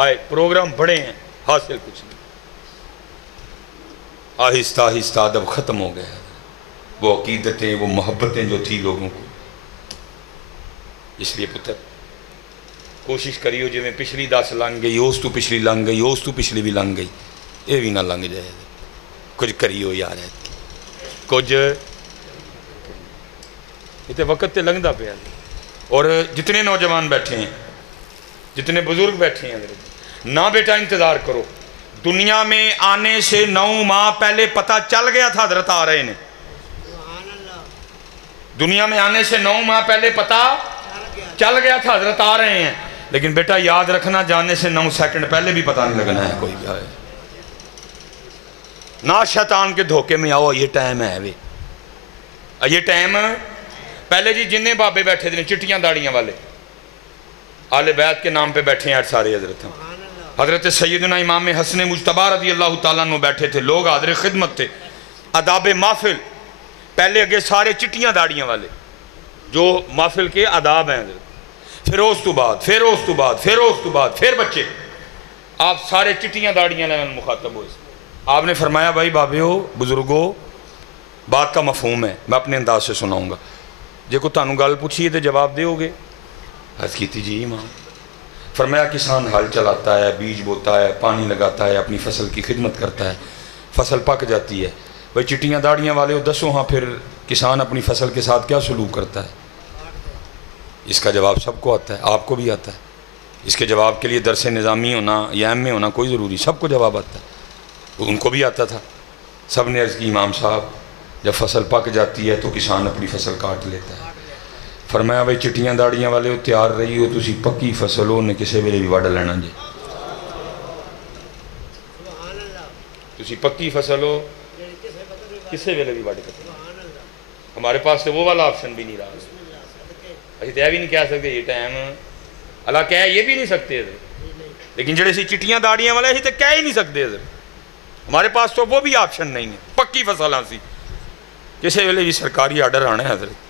آئے پروگرام بڑے ہیں، حاصل کچھ نہیں، آہستہ آہستہ ادب ختم ہو گیا، وہ عقیدتیں وہ محبتیں جو تھی لوگوں کو۔ اس لیے پتر کوشش کریو جو میں پچھلی 10 لنگ گئی، اس تو پچھلی لنگ گئی، اس تو پچھلی بھی لنگ گئی، یہ بھی نہ لنگ جائے، کچھ کریو یار، کچھ یہ وقت تے لنگدا پیا۔ اور جتنے نوجوان بیٹھے ہیں، جتنے بزرگ بیٹھے ہیں، نہ بیٹا انتظار کرو، دنیا میں آنے سے 9 ماہ پہلے پتہ چل گیا تھا حضرت آ رہے ہیں، دنیا میں آنے سے 9 ماہ پہلے پتہ چل گیا تھا حضرت آ رہے ہیں، لیکن بیٹا یاد رکھنا جانے سے 9 سیکنڈ پہلے بھی پتہ نہیں لگنا ہے کوئی بھی آئے، نہ شیطان کے دھوکے میں آؤ، یہ ٹائم ہے وے، یہ ٹائم پہلے جی جنہیں بابے بیٹھے تھے چٹیاں داڑیاں والے آل بیت کے نام پہ بیٹھے ہیں سارے حضرت ہیں، حضرت سیدنا امام حسن مجتبی رضی اللہ تعالیٰ عنہ بیٹھے تھے، لوگ حاضر خدمت تھے، آداب محفل پہلے اگے سارے چٹیاں داڑیاں والے جو محفل کے آداب ہیں حضرت، پھر اس تو بعد پھر اس تو بعد پھر اس تو بعد پھر بچے، آپ سارے چٹیاں داڑیاں لیں مخاطب ہوئے، آپ نے فرمایا بھائی بابیو بزرگو بات کا مفہوم ہے، میں اپنے انداز سے سناؤں گا، جے کو تانوں گل پوچھئے تو جواب دے ہوگے؟ عرض کی تھی جی امام۔ فرمایا کسان ہل چلاتا ہے، بیج بوتا ہے، پانی لگاتا ہے، اپنی فصل کی خدمت کرتا ہے، فصل پک جاتی ہے، بھئی چٹیاں داڑیاں والے ہو دسو ہاں پھر کسان اپنی فصل کے ساتھ کیا سلوک کرتا ہے؟ اس کا جواب سب کو آتا ہے، آپ کو بھی آتا ہے، اس کے جواب کے لیے درس نظامی ہونا یا ایم میں ہونا کوئی ضروری، سب کو جواب آتا ہے، ان کو بھی آتا تھا، سب نے عرض کی امام صاحب جب فصل پک جاتی ہے تو کسان اپنی فصل کاٹ لیتا ہے، فرمایا بھئی چٹیاں داڑیاں والے ہو تیار رہی ہو تسی پکی فصل ہو نے کسے ویلے بھی وڈ لینا جی، تسی پکی فصل ہو کسے ویلے بھی وڈ لینا، ہمارے پاس تو وہ والا آپشن بھی نہیں رہا، اچھی تو یہ بھی نہیں کہہ سکتے یہ ٹائم اللہ کہہ یہ بھی نہیں سکتے، لیکن جڑے سی چٹیاں داڑیاں والے ہی تو کہہ ہی نہیں سکتے، ہمارے پاس تو وہ بھی آپشن نہیں ہے، پکی فصل ہاں سی کسے ویلے بھی سرکاری آرڈر آنا ہے حضرت،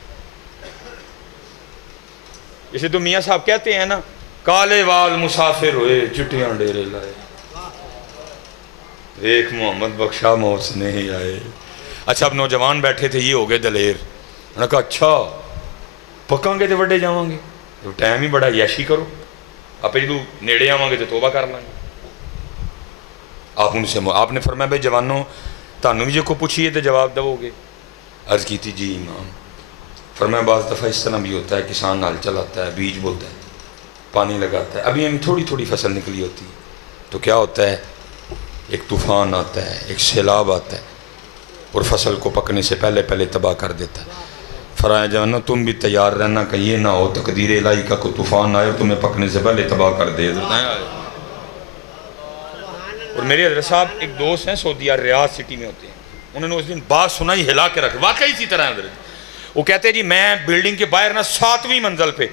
جسے تو میاں صاحب کہتے ہیں نا کالے وال مسافر ہوئے چٹیاں ڈیرے لائے، ایک محمد بخشا موت نہیں آئے۔ اچھا اب نوجوان بیٹھے تھے یہ ہو گئے دلیر، انہوں نے کہا اچھا پکاں گے تو وڈے جاؤں گے، تو ٹائم ہی بڑا یاشی کرو، آپ جدو نیڑے آواں گے تو توبہ کر لیں گے۔ آپ نے فرمایا بھائی جوانوں تانوں بھی جو کو پوچھئے تو جواب دو گے؟ عرض کی تھی جی امام۔ فرمایا بعض دفعہ اس طرح بھی ہوتا ہے کسان ہل چلاتا ہے، بیج بوتا ہے، پانی لگاتا ہے، ابھی ہم تھوڑی تھوڑی فصل نکلی ہوتی ہے تو کیا ہوتا ہے ایک طوفان آتا ہے، ایک سیلاب آتا ہے اور فصل کو پکنے سے پہلے پہلے تباہ کر دیتا ہے۔ فرمایا جوانو تم بھی تیار رہنا کہ یہ نہ ہو تقدیر الہی کا کوئی طوفان آئے اور تمہیں پکنے سے پہلے تباہ کر دے۔ اور میرے حضرت صاحب ایک دوست ہیں سعودیہ ریاض سٹی میں ہوتے ہیں، انہوں نے اس دن بات سنائی ہلا کے رکھ، واقعی اسی طرح حضرت، وہ کہتے ہیں جی میں بلڈنگ کے باہر نا 7ویں منزل پہ،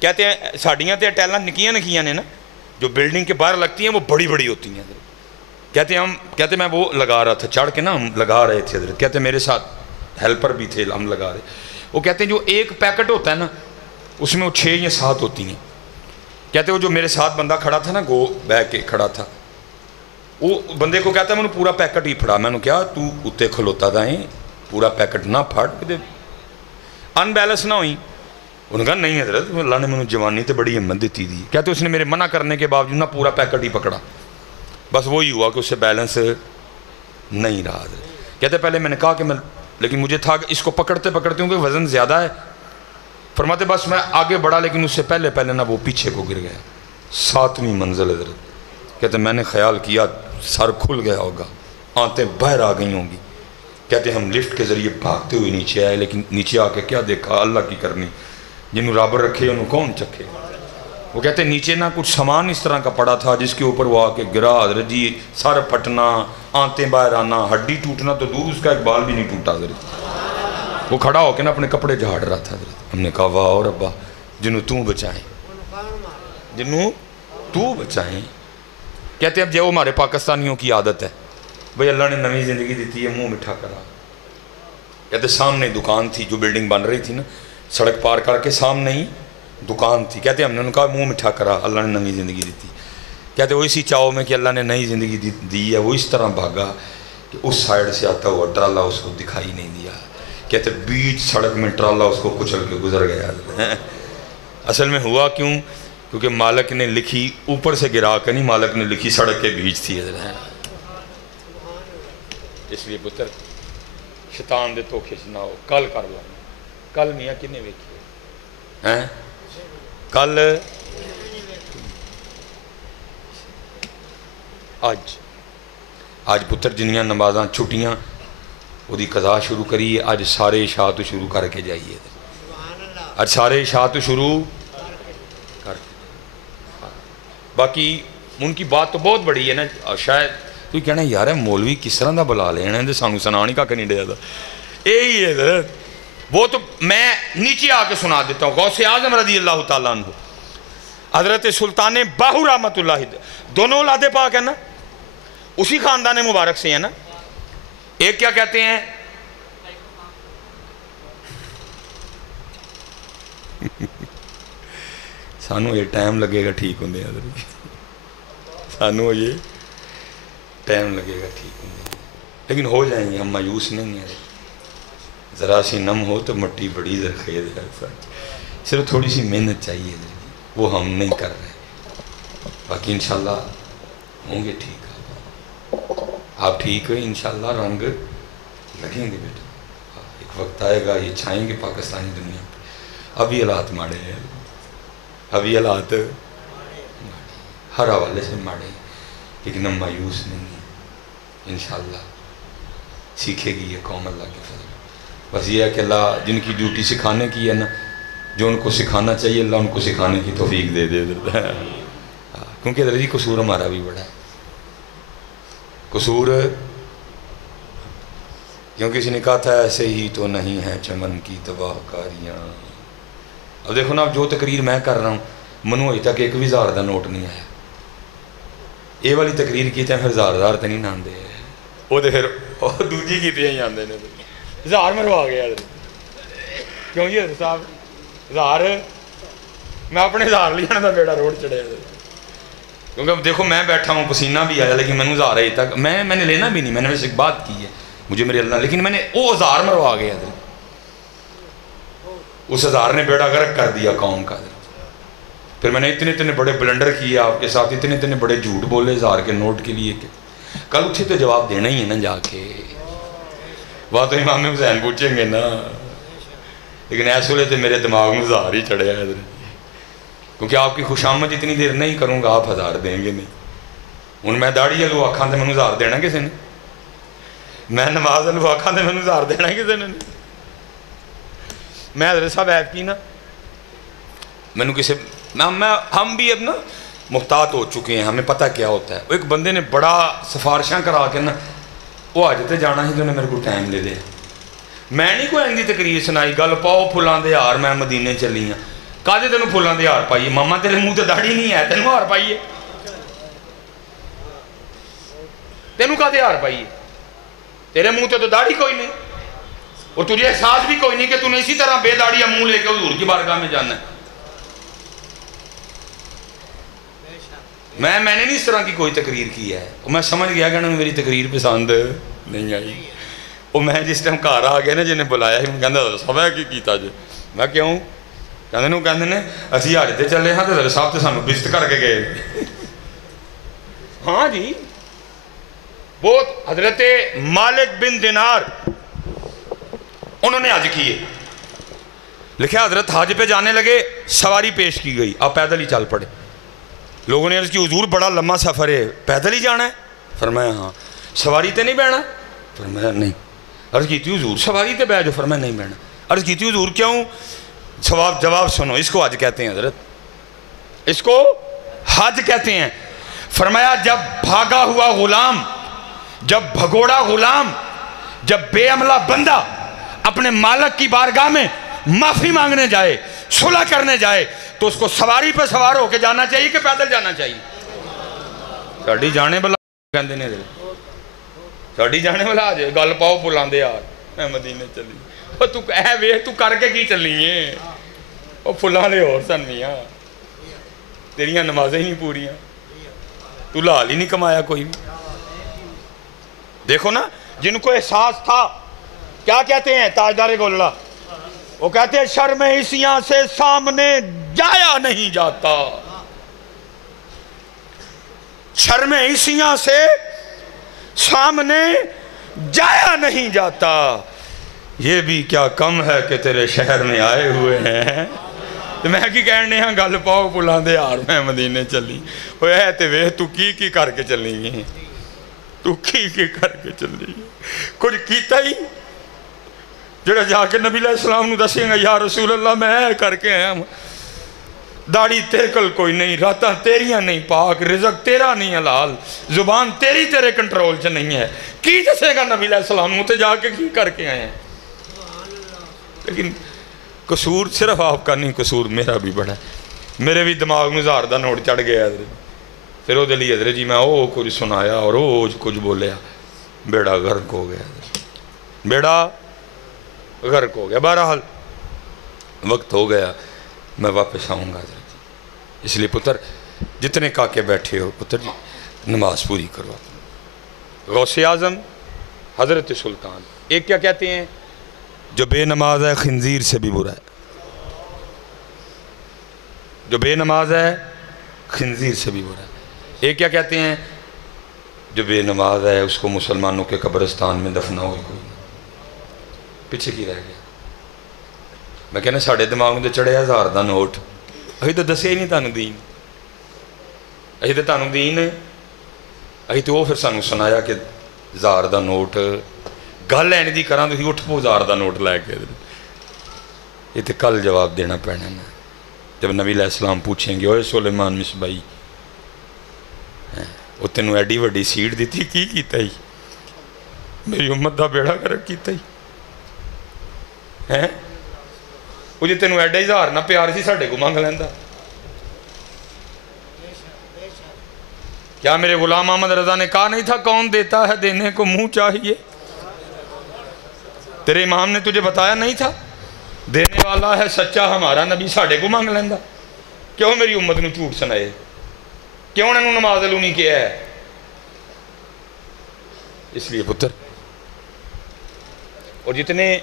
کہتے ہیں ساڑیاں تے ٹیلاں نکیاں نکیاں نے نا جو بلڈنگ کے باہر لگتی ہیں وہ بڑی بڑی ہوتی ہیں حضرت، کہتے ہیں میں وہ لگا رہا تھا، چڑھ کے نا ہم لگا رہے تھے حضرت، کہتے ہیں میرے ساتھ ہیلپر بھی تھے ہم لگا رہے، وہ کہتے ہیں جو ایک پیکٹ ہوتا ہے نا اس میں وہ 6 یا 7 ہوتی ہیں، کہتے ہیں وہ جو میرے ساتھ بندہ کھڑا تھا نا گو بیک کے کھڑا تھا وہ بندے کو کہتا ہے میں پورا پیکٹ ہی پھڑا. میں نے کیا تو اتنے کھلوتا تھا پورا پیکٹ نہ پھڑ کہ ان بیلنس نہ ہوئی. انہوں نے کہا نہیں حضرت اللہ نے مجھے جوانی تو بڑی ہمت دیتی تھی. کہتے اس نے میرے منع کرنے کے باوجود نہ پورا پیکٹ ہی پکڑا. بس وہی ہوا کہ اس سے بیلنس نہیں رہا. کہتے پہلے میں نے کہا کہ میں لیکن مجھے تھا کہ اس کو پکڑتے پکڑتے ہوں کہ وزن زیادہ ہے. فرماتے بس میں آگے بڑھا لیکن اس سے پہلے پہلے نہ وہ پیچھے کو گر گیا. 7ویں منزل حضرت. کہتے میں نے خیال کیا سر کھل گیا ہوگا, آنتیں باہر آ گئی ہوں گی. کہتے ہم لفٹ کے ذریعے بھاگتے ہوئے نیچے آئے, لیکن نیچے آ کے کیا دیکھا اللہ کی کرنی, جنہوں رابر رکھے انہوں کون چکھے. وہ کہتے نیچے نہ کچھ سامان اس طرح کا پڑا تھا جس کے اوپر وہ آ کے گرا حضرت جی. سر پھٹنا, آنتیں باہر آنا, ہڈی ٹوٹنا تو دور, اس کا ایک بال بھی نہیں ٹوٹا حضرت. وہ کھڑا ہو کے نا اپنے کپڑے جھاڑ رہا تھا حضرت. ہم نے کہا واہ اور ابا جنہوں تو بچائیں, جنہوں تو بچائیں. کہتے اب جو ہمارے پاکستانیوں کی عادت ہے بھئی اللہ نے نئی زندگی دیتی ہے منہ مٹھا کرا. کہتے سامنے دکان تھی, جو بلڈنگ بن رہی تھی نا سڑک پار کر کے سامنے ہی دکان تھی. کہتے ہم نے ان کا منہ مٹھا کرا اللہ نے نئی زندگی دیتی. کہتے وہ اسی چاؤ میں کہ اللہ نے نئی زندگی دی ہے وہ اس طرح بھاگا کہ اس سائڈ سے آتا ہوا ٹرالا اس کو دکھائی نہیں دیا. کہتے بیچ سڑک میں ٹرالا اس کو کچل کے گزر گیا. اصل میں ہوا کیوں؟ کیونکہ مالک نے لکھی اوپر سے گرا کے نہیں, مالک نے لکھی سڑک کے بیچ تھی. اس لیے پتر شیطان دے تو کھچنا ہو کل کر لو. کل میاں کنے ویکھیے ہیں کل آج پتر جنیاں نمازاں چھٹیاں وہ دی قضا شروع کریے. آج سارے عشاء تو شروع کر کے جائیے. آج سارے عشاء تو شروع کر. باقی ان کی بات تو بہت بڑی ہے نا. شاید کوئی کہنا یار ہے مولوی کس طرح دا بلا لینا ہے سانو سنا نہیں کا نہیں دیا تھا. یہی ہے حضرت. وہ تو میں نیچے آ کے سنا دیتا ہوں. غوث اعظم رضی اللہ تعالیٰ عنہ, حضرت سلطان باہو رحمت اللہ, دونوں اولاد پاک ہیں نا, اسی خاندان مبارک سے ہیں نا. ایک کیا کہتے ہیں سانو یہ ٹائم لگے گا ٹھیک ہوندے حضرت, سانو یہ ٹائم لگے گا ٹھیک ہوندے, لیکن ہو جائیں گے. ہم مایوس نہیں ہیں. ذرا سی نم ہو تو مٹی بڑی زرخیز ہے. صرف تھوڑی سی محنت چاہیے, وہ ہم نہیں کر رہے. باقی انشاءاللہ ہوں گے ٹھیک. آپ ٹھیک ہوئے انشاءاللہ رنگ لگیں گے بیٹا. ایک وقت آئے گا یہ چھائیں گے پاکستانی دنیا پہ. ابھی حالات ماڑے ہیں, ابھی حالات ہر حوالے سے ماڑے ہیں, لیکن ہم مایوس نہیں ہیں. انشاءاللہ سیکھے گی یہ قوم اللہ کے فضل. بس یہ ہے کہ اللہ جن کی ڈیوٹی سکھانے کی ہے نا, جو ان کو سکھانا چاہیے اللہ ان کو سکھانے کی توفیق دے دے. کیونکہ درجی قصور ہمارا بھی بڑا ہے. قصور کیوں کسی نے کہا تھا ایسے ہی تو نہیں ہے چمن کی تباہ کاریاں. اب دیکھو نا, اب جو تقریر میں کر رہا ہوں منو ہوئی تک ایک بھی 1000 کا نوٹ نہیں آیا. یہ والی تقریر کی تھے پھر 1000 تو نہیں ناندے, وہ تو پھر دوجی کی ہی آتے ہیں 1000 مروا گیا. کیوں جی صاحب 1000 میں اپنے 1000 لے جانا تھا بیڑا روڈ چڑھے. کیونکہ دیکھو میں بیٹھا ہوں پسینہ بھی آیا لیکن میں نے 1000 ہی تک میں نے لینا بھی نہیں. میں نے ویسے ایک بات کی ہے مجھے میرے اللہ, لیکن میں نے وہ 1000 مروا گیا. اس 1000 نے بیڑا غرق کر دیا قوم کا. پھر میں نے اتنے بڑے بلنڈر کیے آپ کے ساتھ, اتنے بڑے جھوٹ بولے 1000 کے نوٹ کے لیے کہ کل اٹھے تو جواب دینا ہی ہے نا جا کے. وہاں تو امام حسین پوچھیں گے نا, لیکن ایسے ویلے تو میرے دماغ میں 1000 ہی چڑھے ہیں. کیونکہ آپ کی خوشامد اتنی دیر نہیں کروں گا آپ 1000 دیں گے نہیں. ہوں میں داڑھی والو آکھاں تو میں 1000 دینا کسی نے, میں نماز والو آکھاں تو میں 1000 دینا کسی نے. میں حضرت صاحب ایپ کی نا میں کسی ہم بھی اب نا محتاط ہو چکے ہیں, ہمیں پتہ کیا ہوتا ہے. ایک بندے نے بڑا سفارشاں کرا کے نا وہ آج تے جانا ہی تو انہیں میرے کو ٹائم لے دے. میں نہیں کوئی اندھی تقریر سنائی گل پاؤ پھلاں دے ہار میں مدینے چلی ہاں. کدے تینوں پھلاں دے ہار پائیے ماما تیرے منہ تے داڑھی نہیں ہے تینوں ہار پائیے, تینوں کدے ہار پائیے, تیرے منہ تے تو داڑھی کوئی نہیں اور تجھے احساس بھی کوئی نہیں کہ تو نے اسی طرح بے داڑھی منہ لے کے حضور کی بارگاہ میں جانا ہے. میں نے نہیں اس طرح کی کوئی تقریر کی ہے. میں سمجھ گیا کہ انہوں نے میری تقریر پسند نہیں آئی. وہ میں جس ٹائم گھر آ گیا نا جنہیں بلایا ہی کہہ سب کی کیتا جی. میں کیوں کہ اسی حج تے چلے ہاں تو حضرت صاحب تو سانو بست کر کے گئے. ہاں جی بہت. حضرت مالک بن دینار انہوں نے حج کیے. لکھا حضرت حج پہ جانے لگے, سواری پیش کی گئی, آپ پیدل ہی چل پڑے. لوگوں نے عرض کی حضور بڑا لمبا سفر ہے, پیدل ہی جانا ہے؟ فرمایا ہاں. سواری تے نہیں بیٹھنا؟ فرمایا نہیں. عرض کی تھی حضور سواری تے بیٹھ جاؤ؟ فرمایا نہیں بیٹھنا. عرض کی تھی حضور کیوں؟ جواب سنو, اس کو حج کہتے ہیں حضرت, اس کو حج کہتے ہیں. فرمایا جب بھاگا ہوا غلام, جب بھگوڑا غلام, جب بے عملہ بندہ اپنے مالک کی بارگاہ میں معافی مانگنے جائے, صلح کرنے جائے, تو اس کو سواری پہ سوار ہو کے جانا چاہیے کہ پیدل جانا چاہیے؟ ساڑی جانے بلا کہندے نے, ساڑی جانے بلا آجے گل پاؤ پلان دے یار میں مدینے چلی. تو اے ویخ تو کر کے کی چلی ہیں؟ وہ پلان لے اور سن میاں, تیریاں نمازیں ہی نہیں پوریاں, تو لال ہی نہیں کمایا کوئی بھی. دیکھو نا جن کو احساس تھا, کیا کہتے ہیں تاجدار گولڑا, وہ کہتے ہیں شرم عیسیاں سے سامنے جایا نہیں جاتا, شرم عیسیاں سے سامنے جایا نہیں جاتا. یہ بھی کیا کم ہے کہ تیرے شہر میں آئے ہوئے ہیں. تو میں کی کہنے ہاں گل پاؤ پلان دے یار میں مدینے چلی. وہ ہے تے وے تو کی کر کے چلی گئی, تو کی کر کے چلی گئی, کچھ کیتا ہی جڑا جا کے نبی علیہ السلام نے دسیں گا یا رسول اللہ میں کر کے آیا ہوں, داڑھی تیرے کل کوئی نہیں, راتاں تیریاں نہیں پاک, رزق تیرا نہیں حلال, زبان تیری تیرے کنٹرول سے نہیں ہے, کی دسے گا نبی علیہ السلام نے تے جا کے کی کر کے آئے ہیں. لیکن قصور صرف آپ کا نہیں, قصور میرا بھی بڑا ہے. میرے بھی دماغ میں ہزار دا نوٹ چڑھ گیا حضرت. پھر وہ دلی حضرت جی میں وہ کچھ سنایا اور وہ کچھ بولیا, بیڑا غرق ہو گیا, بیڑا غرق ہو گیا. بہرحال وقت ہو گیا, میں واپس آؤں گا حضرت جی. اس لیے پتر جتنے کاکے بیٹھے ہو پتر جی نماز پوری کرو. غوث اعظم حضرت سلطان ایک کیا کہتے ہیں, جو بے نماز ہے خنزیر سے بھی برا ہے, جو بے نماز ہے خنزیر سے بھی برا ہے. ایک کیا کہتے ہیں, جو بے نماز ہے اس کو مسلمانوں کے قبرستان میں دفنا ہوئی کوئی نہیں. پیچھے کی رہ گیا. میں کہنا ساڑھے دماغ میں چڑھے ہزار دا نوٹ, ابھی تو دسیا ہی نہیں تانوں دین, ابھی تو تانوں دین ہے, ابھی تو وہ پھر سانوں سنایا کہ ہزار دا نوٹ گل اینی دی کراں تو اٹھ پو ہزار دا نوٹ لے کے. یہ تو کل جواب دینا پینا نا, جب نبی علیہ السلام پوچھیں گے اوے سلیمان مصباحی وہ تینوں ایڈی وڈی سیٹ دیتی کی کیتا ہی, میری امت دا بیڑا کرک کیتا ہی ہے, وہ جی تینوں ایڈا ہزار نہ پیار سی ساڑھے کو مانگ لیندہ. کیا میرے غلام احمد رضا نے کہا نہیں تھا کون دیتا ہے دینے کو منہ چاہیے؟ تیرے امام نے تجھے بتایا نہیں تھا دینے والا ہے سچا ہمارا نبی, ساڑھے کو مانگ لیندہ. کیوں میری امت نے جھوٹ سنائے, کیوں انہوں نے نماز علو نہیں کیا ہے؟ اس لیے پتر اور جتنے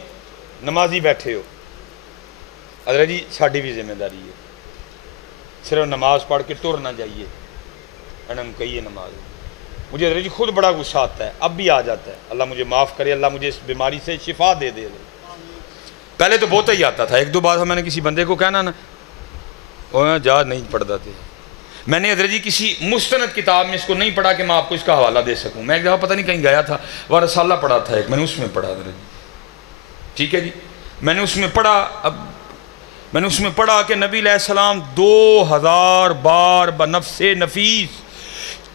نمازی بیٹھے ہو حضرت جی ساڑھی بھی ذمہ داری ہے, صرف نماز پڑھ کے ٹر نہ جائیے. انہوں کہیے نماز, مجھے حضرت جی خود بڑا غصہ آتا ہے, اب بھی آ جاتا ہے, اللہ مجھے معاف کرے, اللہ مجھے اس بیماری سے شفا دے دے. پہلے تو بہت ہی آتا تھا, ایک دو بار میں نے کسی بندے کو کہنا نا وہ جا نہیں پڑھتا تھے. میں نے حضرت جی کسی مستند کتاب میں اس کو نہیں پڑھا کہ میں آپ کو اس کا حوالہ دے سکوں. میں ایک دفعہ پتہ نہیں کہیں گیا تھا, وہ رسالہ پڑھا تھا ایک, میں نے اس میں پڑھا حضرت جی, ٹھیک ہے جی, میں نے اس میں پڑھا. اب میں نے اس میں پڑھا کہ نبی علیہ السلام 2000 بار بنفس نفیس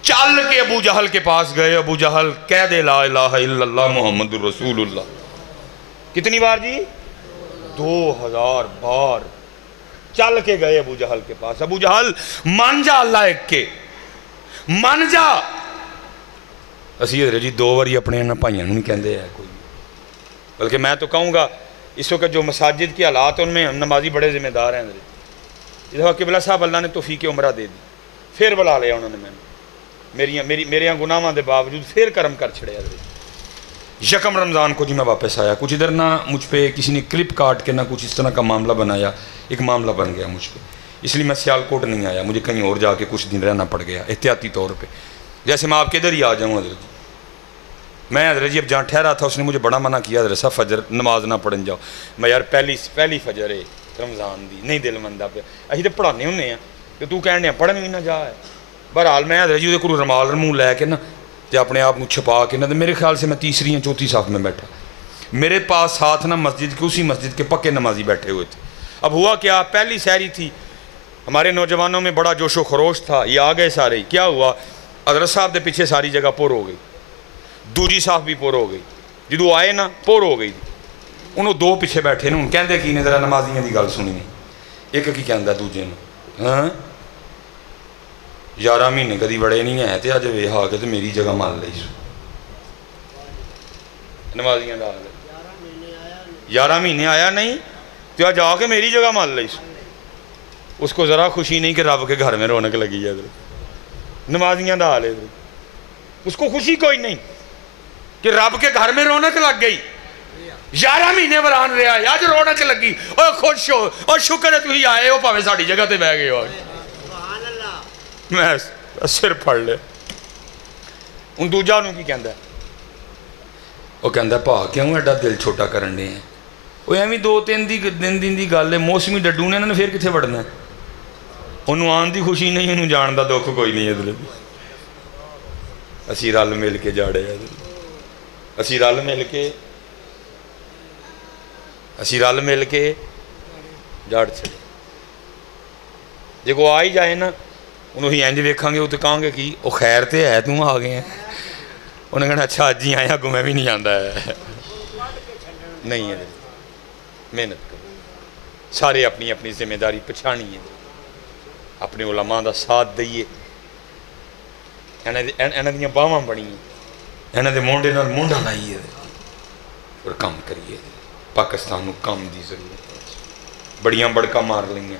چل کے ابو جہل کے پاس گئے. ابو جہل کہہ دے لا الہ الا اللہ محمد رسول اللہ. کتنی بار جی؟ 2000 بار چل کے گئے ابو جہل کے پاس. ابو جہل مان جا اللہ ایک کے, مان جا. اسی حضرت جی 2 باری اپنے بھائیوں نہیں کہندے ہیں کوئی, بلکہ میں تو کہوں گا اس وقت جو مساجد کے حالات ہیں ان میں نمازی بڑے ذمہ دار ہیں. اس دفعہ قبلہ صاحب اللہ نے توفیق عمرہ دے دی, پھر بلا لیا انہوں نے میرے گناہاں دے باوجود پھر کرم کر چھڑیا حضرت یکم رمضان کو جی میں واپس آیا کچھ ادھر نہ مجھ پہ کسی نے کلپ کاٹ کے نہ کچھ اس طرح کا معاملہ بنایا ایک معاملہ بن گیا مجھ پہ اس لیے میں سیالکوٹ نہیں آیا مجھے کہیں اور جا کے کچھ دن رہنا پڑ گیا احتیاطی طور پہ جیسے میں آپ کے ادھر ہی آ جاؤں حضرت جی میں حضرت جی اب جہاں ٹھہرا تھا اس نے مجھے بڑا منع کیا حضرت صاحب فجر نماز نہ پڑھن جاؤ میں یار پہلی فجر ہے رمضان دی نہیں دل مندا پہ اسی تو پڑھانے ہونے ہیں کہ تو کہنے پڑھن بھی نہ جا ہے بہرحال میں حضرت جی وہ رمال رمول لے کے نا تے اپنے آپ کو چھپا کے نا تو میرے خیال سے میں تیسری یا چوتھی صف میں بیٹھا میرے پاس ساتھ نا مسجد کے اسی مسجد کے پکے نمازی بیٹھے ہوئے تھے اب ہوا کیا پہلی سحری تھی ہمارے نوجوانوں میں بڑا جوش و خروش تھا یہ آ گئے سارے کیا ہوا حضرت صاحب دے پیچھے ساری جگہ پور ہو گئی دوجی صاف بھی پور ہو گئی جدو آئے نا پور ہو گئی انہوں دو پیچھے بیٹھے نا کہندے کی نے ذرا نمازیاں دی گل سنی ایک کی کہندا دوجے نے ہاں 11 مہینے کدی بڑے نہیں ہے تے اج ویکھ آ کے تے میری جگہ مل لئی نمازیاں ڈال گئے 11 مہینے آیا نہیں تے اج آ کے میری جگہ مل لئی اس کو ذرا خوشی نہیں کہ رب کے گھر میں رونق لگی ہے نمازیاں ڈال لے اس کو خوشی کوئی نہیں کہ رب کے گھر میں رونق لگ گئی 11 مہینے بران رہا ہے آج رونق لگی اور خوش ہو اور شکر ہے تھی آئے ہو پاوے ساڑی جگہ تے بہ گئے ہو میں سر پھڑ لے ان دوجا انہوں کی کہندا ہے وہ کہندا ہے پا کیوں ایڈا دل چھوٹا کرن دے ہیں وہ ایویں 2-3 دن دی گل ہے موسمی ڈڈو نے انہوں نے پھر کتنے وڑنا ہے انہوں آن دی خوشی نہیں انہوں جان دا دکھ کوئی نہیں ہے اسی رل مل کے جاڑے اسی رل مل کے جاڑ چلے جے کو آ ہی جائے نا انہوں ہی انج ویکھاں گے وہ تو کہاں گے کہ وہ خیر تے ہے توں آ گئے ہیں انہیں کہنا اچھا اج ہی آیا کو میں بھی نہیں آندا ہے نہیں ہے محنت کرو سارے اپنی اپنی ذمہ داری پچھانی ہے اپنے علماء دا ساتھ دئیے انہاں دیاں باواں بنی انہاں دے مونڈے نال مونڈا لائیے اور کام کریے پاکستان نو کام دی ضرورت بڑیاں بڑکا مار لیں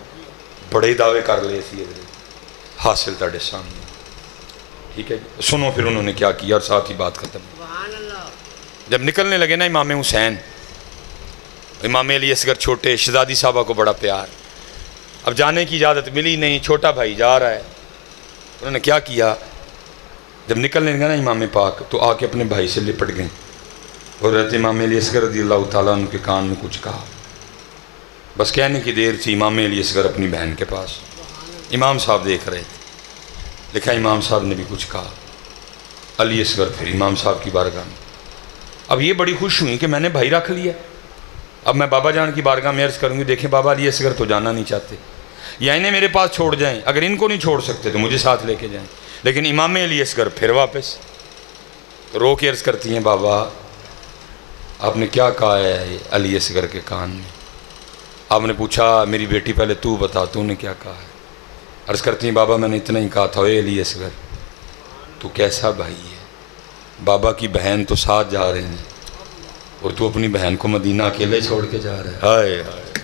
بڑے دعوے کر لے سی حاصل تاڑے سامنے ٹھیک ہے سنو پھر انہوں نے کیا کیا اور ساتھ ہی بات ختم جب نکلنے لگے نا امام حسین امام علی اصغر چھوٹے شہزادی صاحبہ کو بڑا پیار اب جانے کی اجازت ملی نہیں چھوٹا بھائی جا رہا ہے انہوں نے کیا کیا جب نکلنے لگا نا امام پاک تو آ کے اپنے بھائی سے لپٹ گئیں اور حضرت امام علی اصغر رضی اللہ تعالیٰ عنہ کے کان میں کچھ کہا بس کہنے کی دیر تھی امام علی اصغر اپنی بہن کے پاس امام صاحب دیکھ رہے تھے لکھا امام صاحب نے بھی کچھ کہا علی اصغر پھر امام صاحب کی بارگاہ میں اب یہ بڑی خوش ہوئی کہ میں نے بھائی رکھ لیا اب میں بابا جان کی بارگاہ میں عرض کروں گی دیکھیں بابا علی اصغر تو جانا نہیں چاہتے یا انہیں میرے پاس چھوڑ جائیں اگر ان کو نہیں چھوڑ سکتے تو مجھے ساتھ لے کے جائیں لیکن امام علی اصغر پھر واپس رو کے عرض کرتی ہیں بابا آپ نے کیا کہا ہے علی اصغر کے کان میں آپ نے پوچھا میری بیٹی پہلے تو بتا تو نے کیا کہا ہے عرض کرتی ہیں بابا میں نے اتنا ہی کہا تھا اے علی اصغر تو کیسا بھائی ہے بابا کی بہن تو ساتھ جا رہے ہیں اور تو اپنی بہن کو مدینہ اکیلے چھوڑ کے جا رہا ہے ہائے ہائے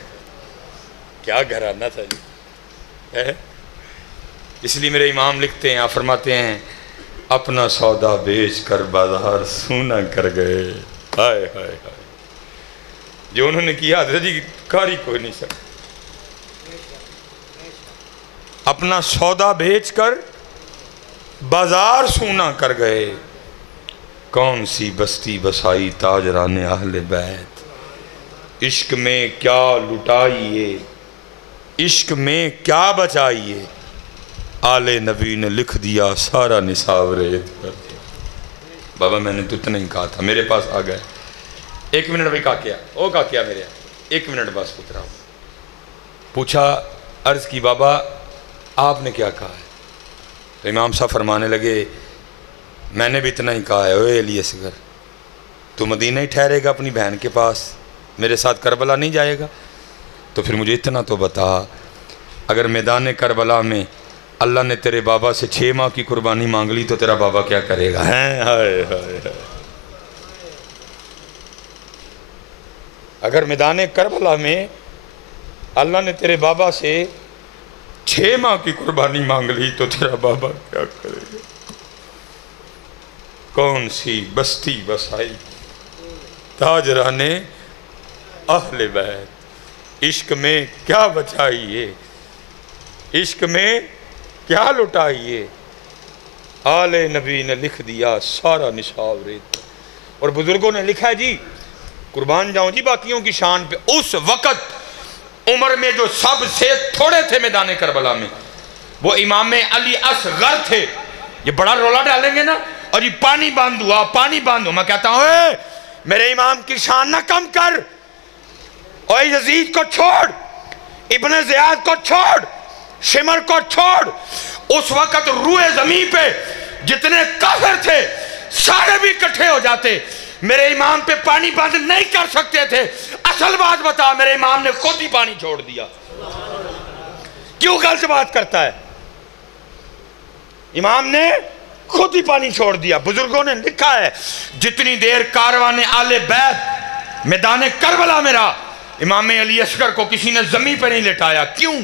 کیا گھرانہ تھا جی اس لیے میرے امام لکھتے ہیں آپ فرماتے ہیں اپنا سودا بیچ کر بازار سونا کر گئے ہائے ہائے ہائے جو انہوں نے کیا حضرت جی کاری کوئی نہیں سکتا اپنا سودا بیچ کر بازار سونا کر گئے کون سی بستی بسائی تاجران اہل بیت عشق میں کیا لٹائیے عشق میں کیا بچائیے آل نبی نے لکھ دیا سارا نصاب ریت کر دیا بابا میں نے تو اتنا ہی کہا تھا میرے پاس آ گئے 1 منٹ بھی کہا کیا وہ کہا کیا میرے 1 منٹ بس پترا پوچھا عرض کی بابا آپ نے کیا کہا ہے تو امام صاحب فرمانے لگے میں نے بھی اتنا ہی کہا ہے اوے علی اصغر تو مدینہ ہی ٹھہرے گا اپنی بہن کے پاس میرے ساتھ کربلا نہیں جائے گا تو پھر مجھے اتنا تو بتا اگر میدان کربلا میں اللہ نے تیرے بابا سے 6 ماہ کی قربانی مانگ لی تو تیرا بابا کیا کرے گا اگر میدان کربلا میں اللہ نے تیرے بابا سے 6 ماہ کی قربانی مانگ لی تو تیرا بابا کیا کرے گا؟ کون سی بستی بسائی تاجران اہل بیت، عشق میں کیا بچائیے، عشق میں کیا لٹائیے، آل نبی نے لکھ دیا سارا نصاب ریت۔ اور بزرگوں نے لکھا ہے جی، قربان جاؤں جی باقیوں کی شان پہ، اس وقت عمر میں جو سب سے تھوڑے تھے میدان کربلا میں وہ امام علی اصغر تھے۔ یہ بڑا رولا ڈالیں گے نا، اور یہ پانی باندھ ہوا، پانی باندھ ہوا، میں کہتا ہوں اے میرے امام کی شان نہ کم کر، اور یزید کو چھوڑ، ابن زیاد کو چھوڑ، شمر کو چھوڑ۔ اس وقت روئے زمین پہ جتنے کافر تھے سارے بھی اکٹھے ہو جاتے، میرے امام پہ پانی بند نہیں کر سکتے تھے۔ اصل بات بتا، میرے امام نے خود ہی پانی چھوڑ دیا۔ کیوں غلط بات کرتا ہے؟ امام نے خود ہی پانی چھوڑ دیا۔ بزرگوں نے لکھا ہے جتنی دیر کاروان آل بیت میدان کربلا میں رہا، امام علی اصغر کو کسی نے زمین پہ نہیں لٹایا۔ کیوں؟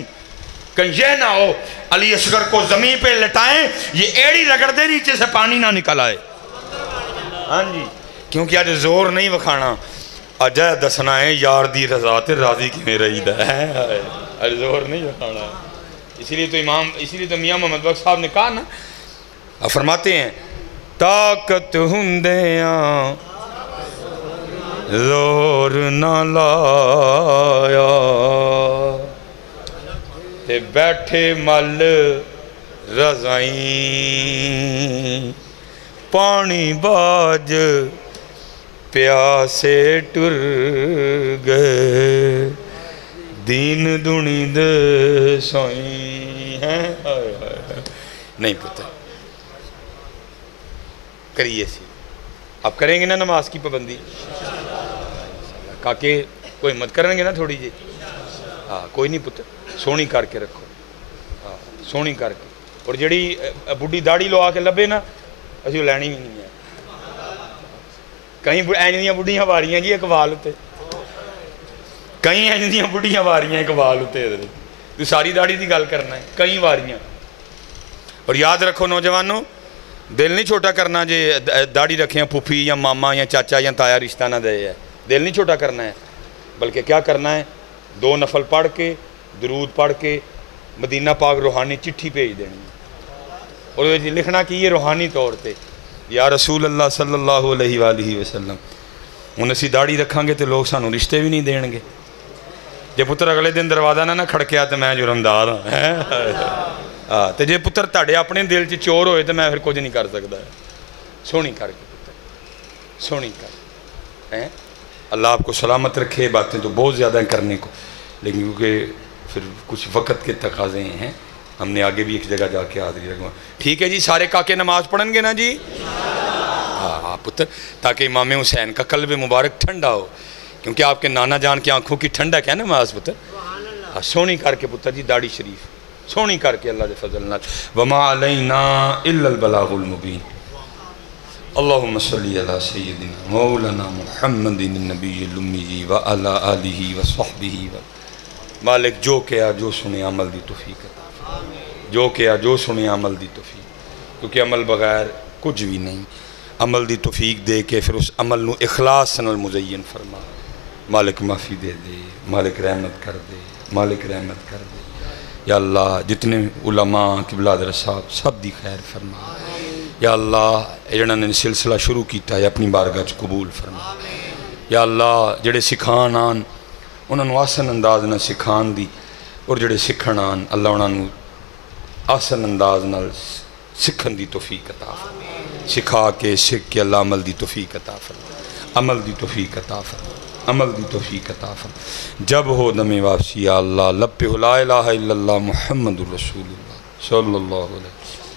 کہیں یہ نہ ہو علی اصغر کو زمین پہ لٹائیں، یہ ایڑی رگڑ دے نیچے سے پانی نہ نکل آئے۔ ہاں جی، کیونکہ آج زور نہیں وکھانا، اجے دسنا ہے یار دی رضا تے راضی کی میرا عید ہے، آج زور نہیں وکھانا۔ اسی لیے تو میاں محمد بخش صاحب نے کہا نا، فرماتے ہیں طاقت ہندیاں زور نہ لایا، تے بیٹھے مل رضائیں، پانی باج پیاسے ٹر گئے، دین دنی دے سوئیں ہیں۔ نہیں پتہ کریے سی، آپ کریں گے نا نماز کی پابندی؟ کاکے کوئی مت کریں گے نا تھوڑی جی؟ ہاں کوئی نہیں پتر، سونی کر کے رکھو، سونی کر کے۔ اور جڑی بڈھی داڑھی لو آ کے لبے نا، اسی وہ لینی بھی نہیں ہے۔ کہیں اینجیاں بڈھیاں واریاں جی اقبال ہوتے، کہیں اینجیاں بڈھیاں واریاں اقبال ہوتے، تو ساری داڑھی دی گل کرنا ہے، کہیں واریاں۔ اور یاد رکھو نوجوانوں، دل نہیں چھوٹا کرنا جی داڑھی رکھیں پھوپھی یا ماما یا چاچا یا تایا رشتہ نہ دے ہے، دل نہیں چھوٹا کرنا ہے، بلکہ کیا کرنا ہے؟ 2 نفل پڑھ کے درود پڑھ کے مدینہ پاک روحانی چٹھی بھیج دینی ہے، اور لکھنا کی یہ روحانی طور پہ یا رسول اللہ صلی اللہ علیہ وآلہ وسلم۔ ہن اسی داڑھی رکھاں گے تو لوگ سانوں رشتے بھی نہیں دین گے۔ جے پتر اگلے دن دروازہ نہ کھڑکیا تو میں جرمدار ہاں، تو جے پتر تاڑے اپنے دل چ چور ہوئے تو میں پھر کچھ نہیں کر سکتا۔ سونی کر کے پتر، سونی کر۔ اللہ آپ کو سلامت رکھے، باتیں تو بہت زیادہ ہیں کرنے کو، لیکن کیونکہ پھر کچھ وقت کے تقاضے ہیں، ہم نے آگے بھی ایک جگہ جا کے حاضری رکھوا۔ ٹھیک ہے جی، سارے کاکے نماز پڑھن گے نا جی؟ ہاں پتر، تاکہ امام حسین کا قلب مبارک ٹھنڈا ہو، کیونکہ آپ کے نانا جان کی آنکھوں کی ٹھنڈک ہے نماز پتر۔ سونی کر کے پتر جی داڑھی شریف سونی کر کے اللہ دے فضل نال۔ وما علینا الا البلاغ المبین۔ اللہم صلی علی سیدنا مولانا محمد النبی الامی وعلی آلہ وصحبہ۔ مالک جو کیا جو سنے عمل دی توفیق عطا، جو کیا جو سنے عمل دی توفیق، کیونکہ عمل بغیر کچھ بھی نہیں۔ عمل دی توفیق دے کے پھر اس عمل نو اخلاص نال مزین فرما۔ مالک معافی دے دے، مالک رحمت کر دے، مالک رحمت کر دے۔ یا اللہ جتنے علماء قبلہ در صاحب سب دی خیر فرما۔ یا اللہ جنہاں نے سلسلہ شروع کیتا ہے اپنی بارگاہ چ قبول فرما۔ یا اللہ جڑے سکھان آن انہاں نو آسن انداز نہ سکھان دی، اور جڑے سکھن آن اللہ انہاں نو آسن انداز نال سکھن دی توفیق عطا فرما۔ سکھا کے سکھ کے اللہ عمل دی توفیق عطا فرما، عمل دی توفیق عطا فرما، عمل دی توفیق عطا فرما۔ جب ہو دم واپسی یا اللہ لب پہ لا الہ الا اللہ محمد الرسول اللہ صلی اللہ علیہ وسلم۔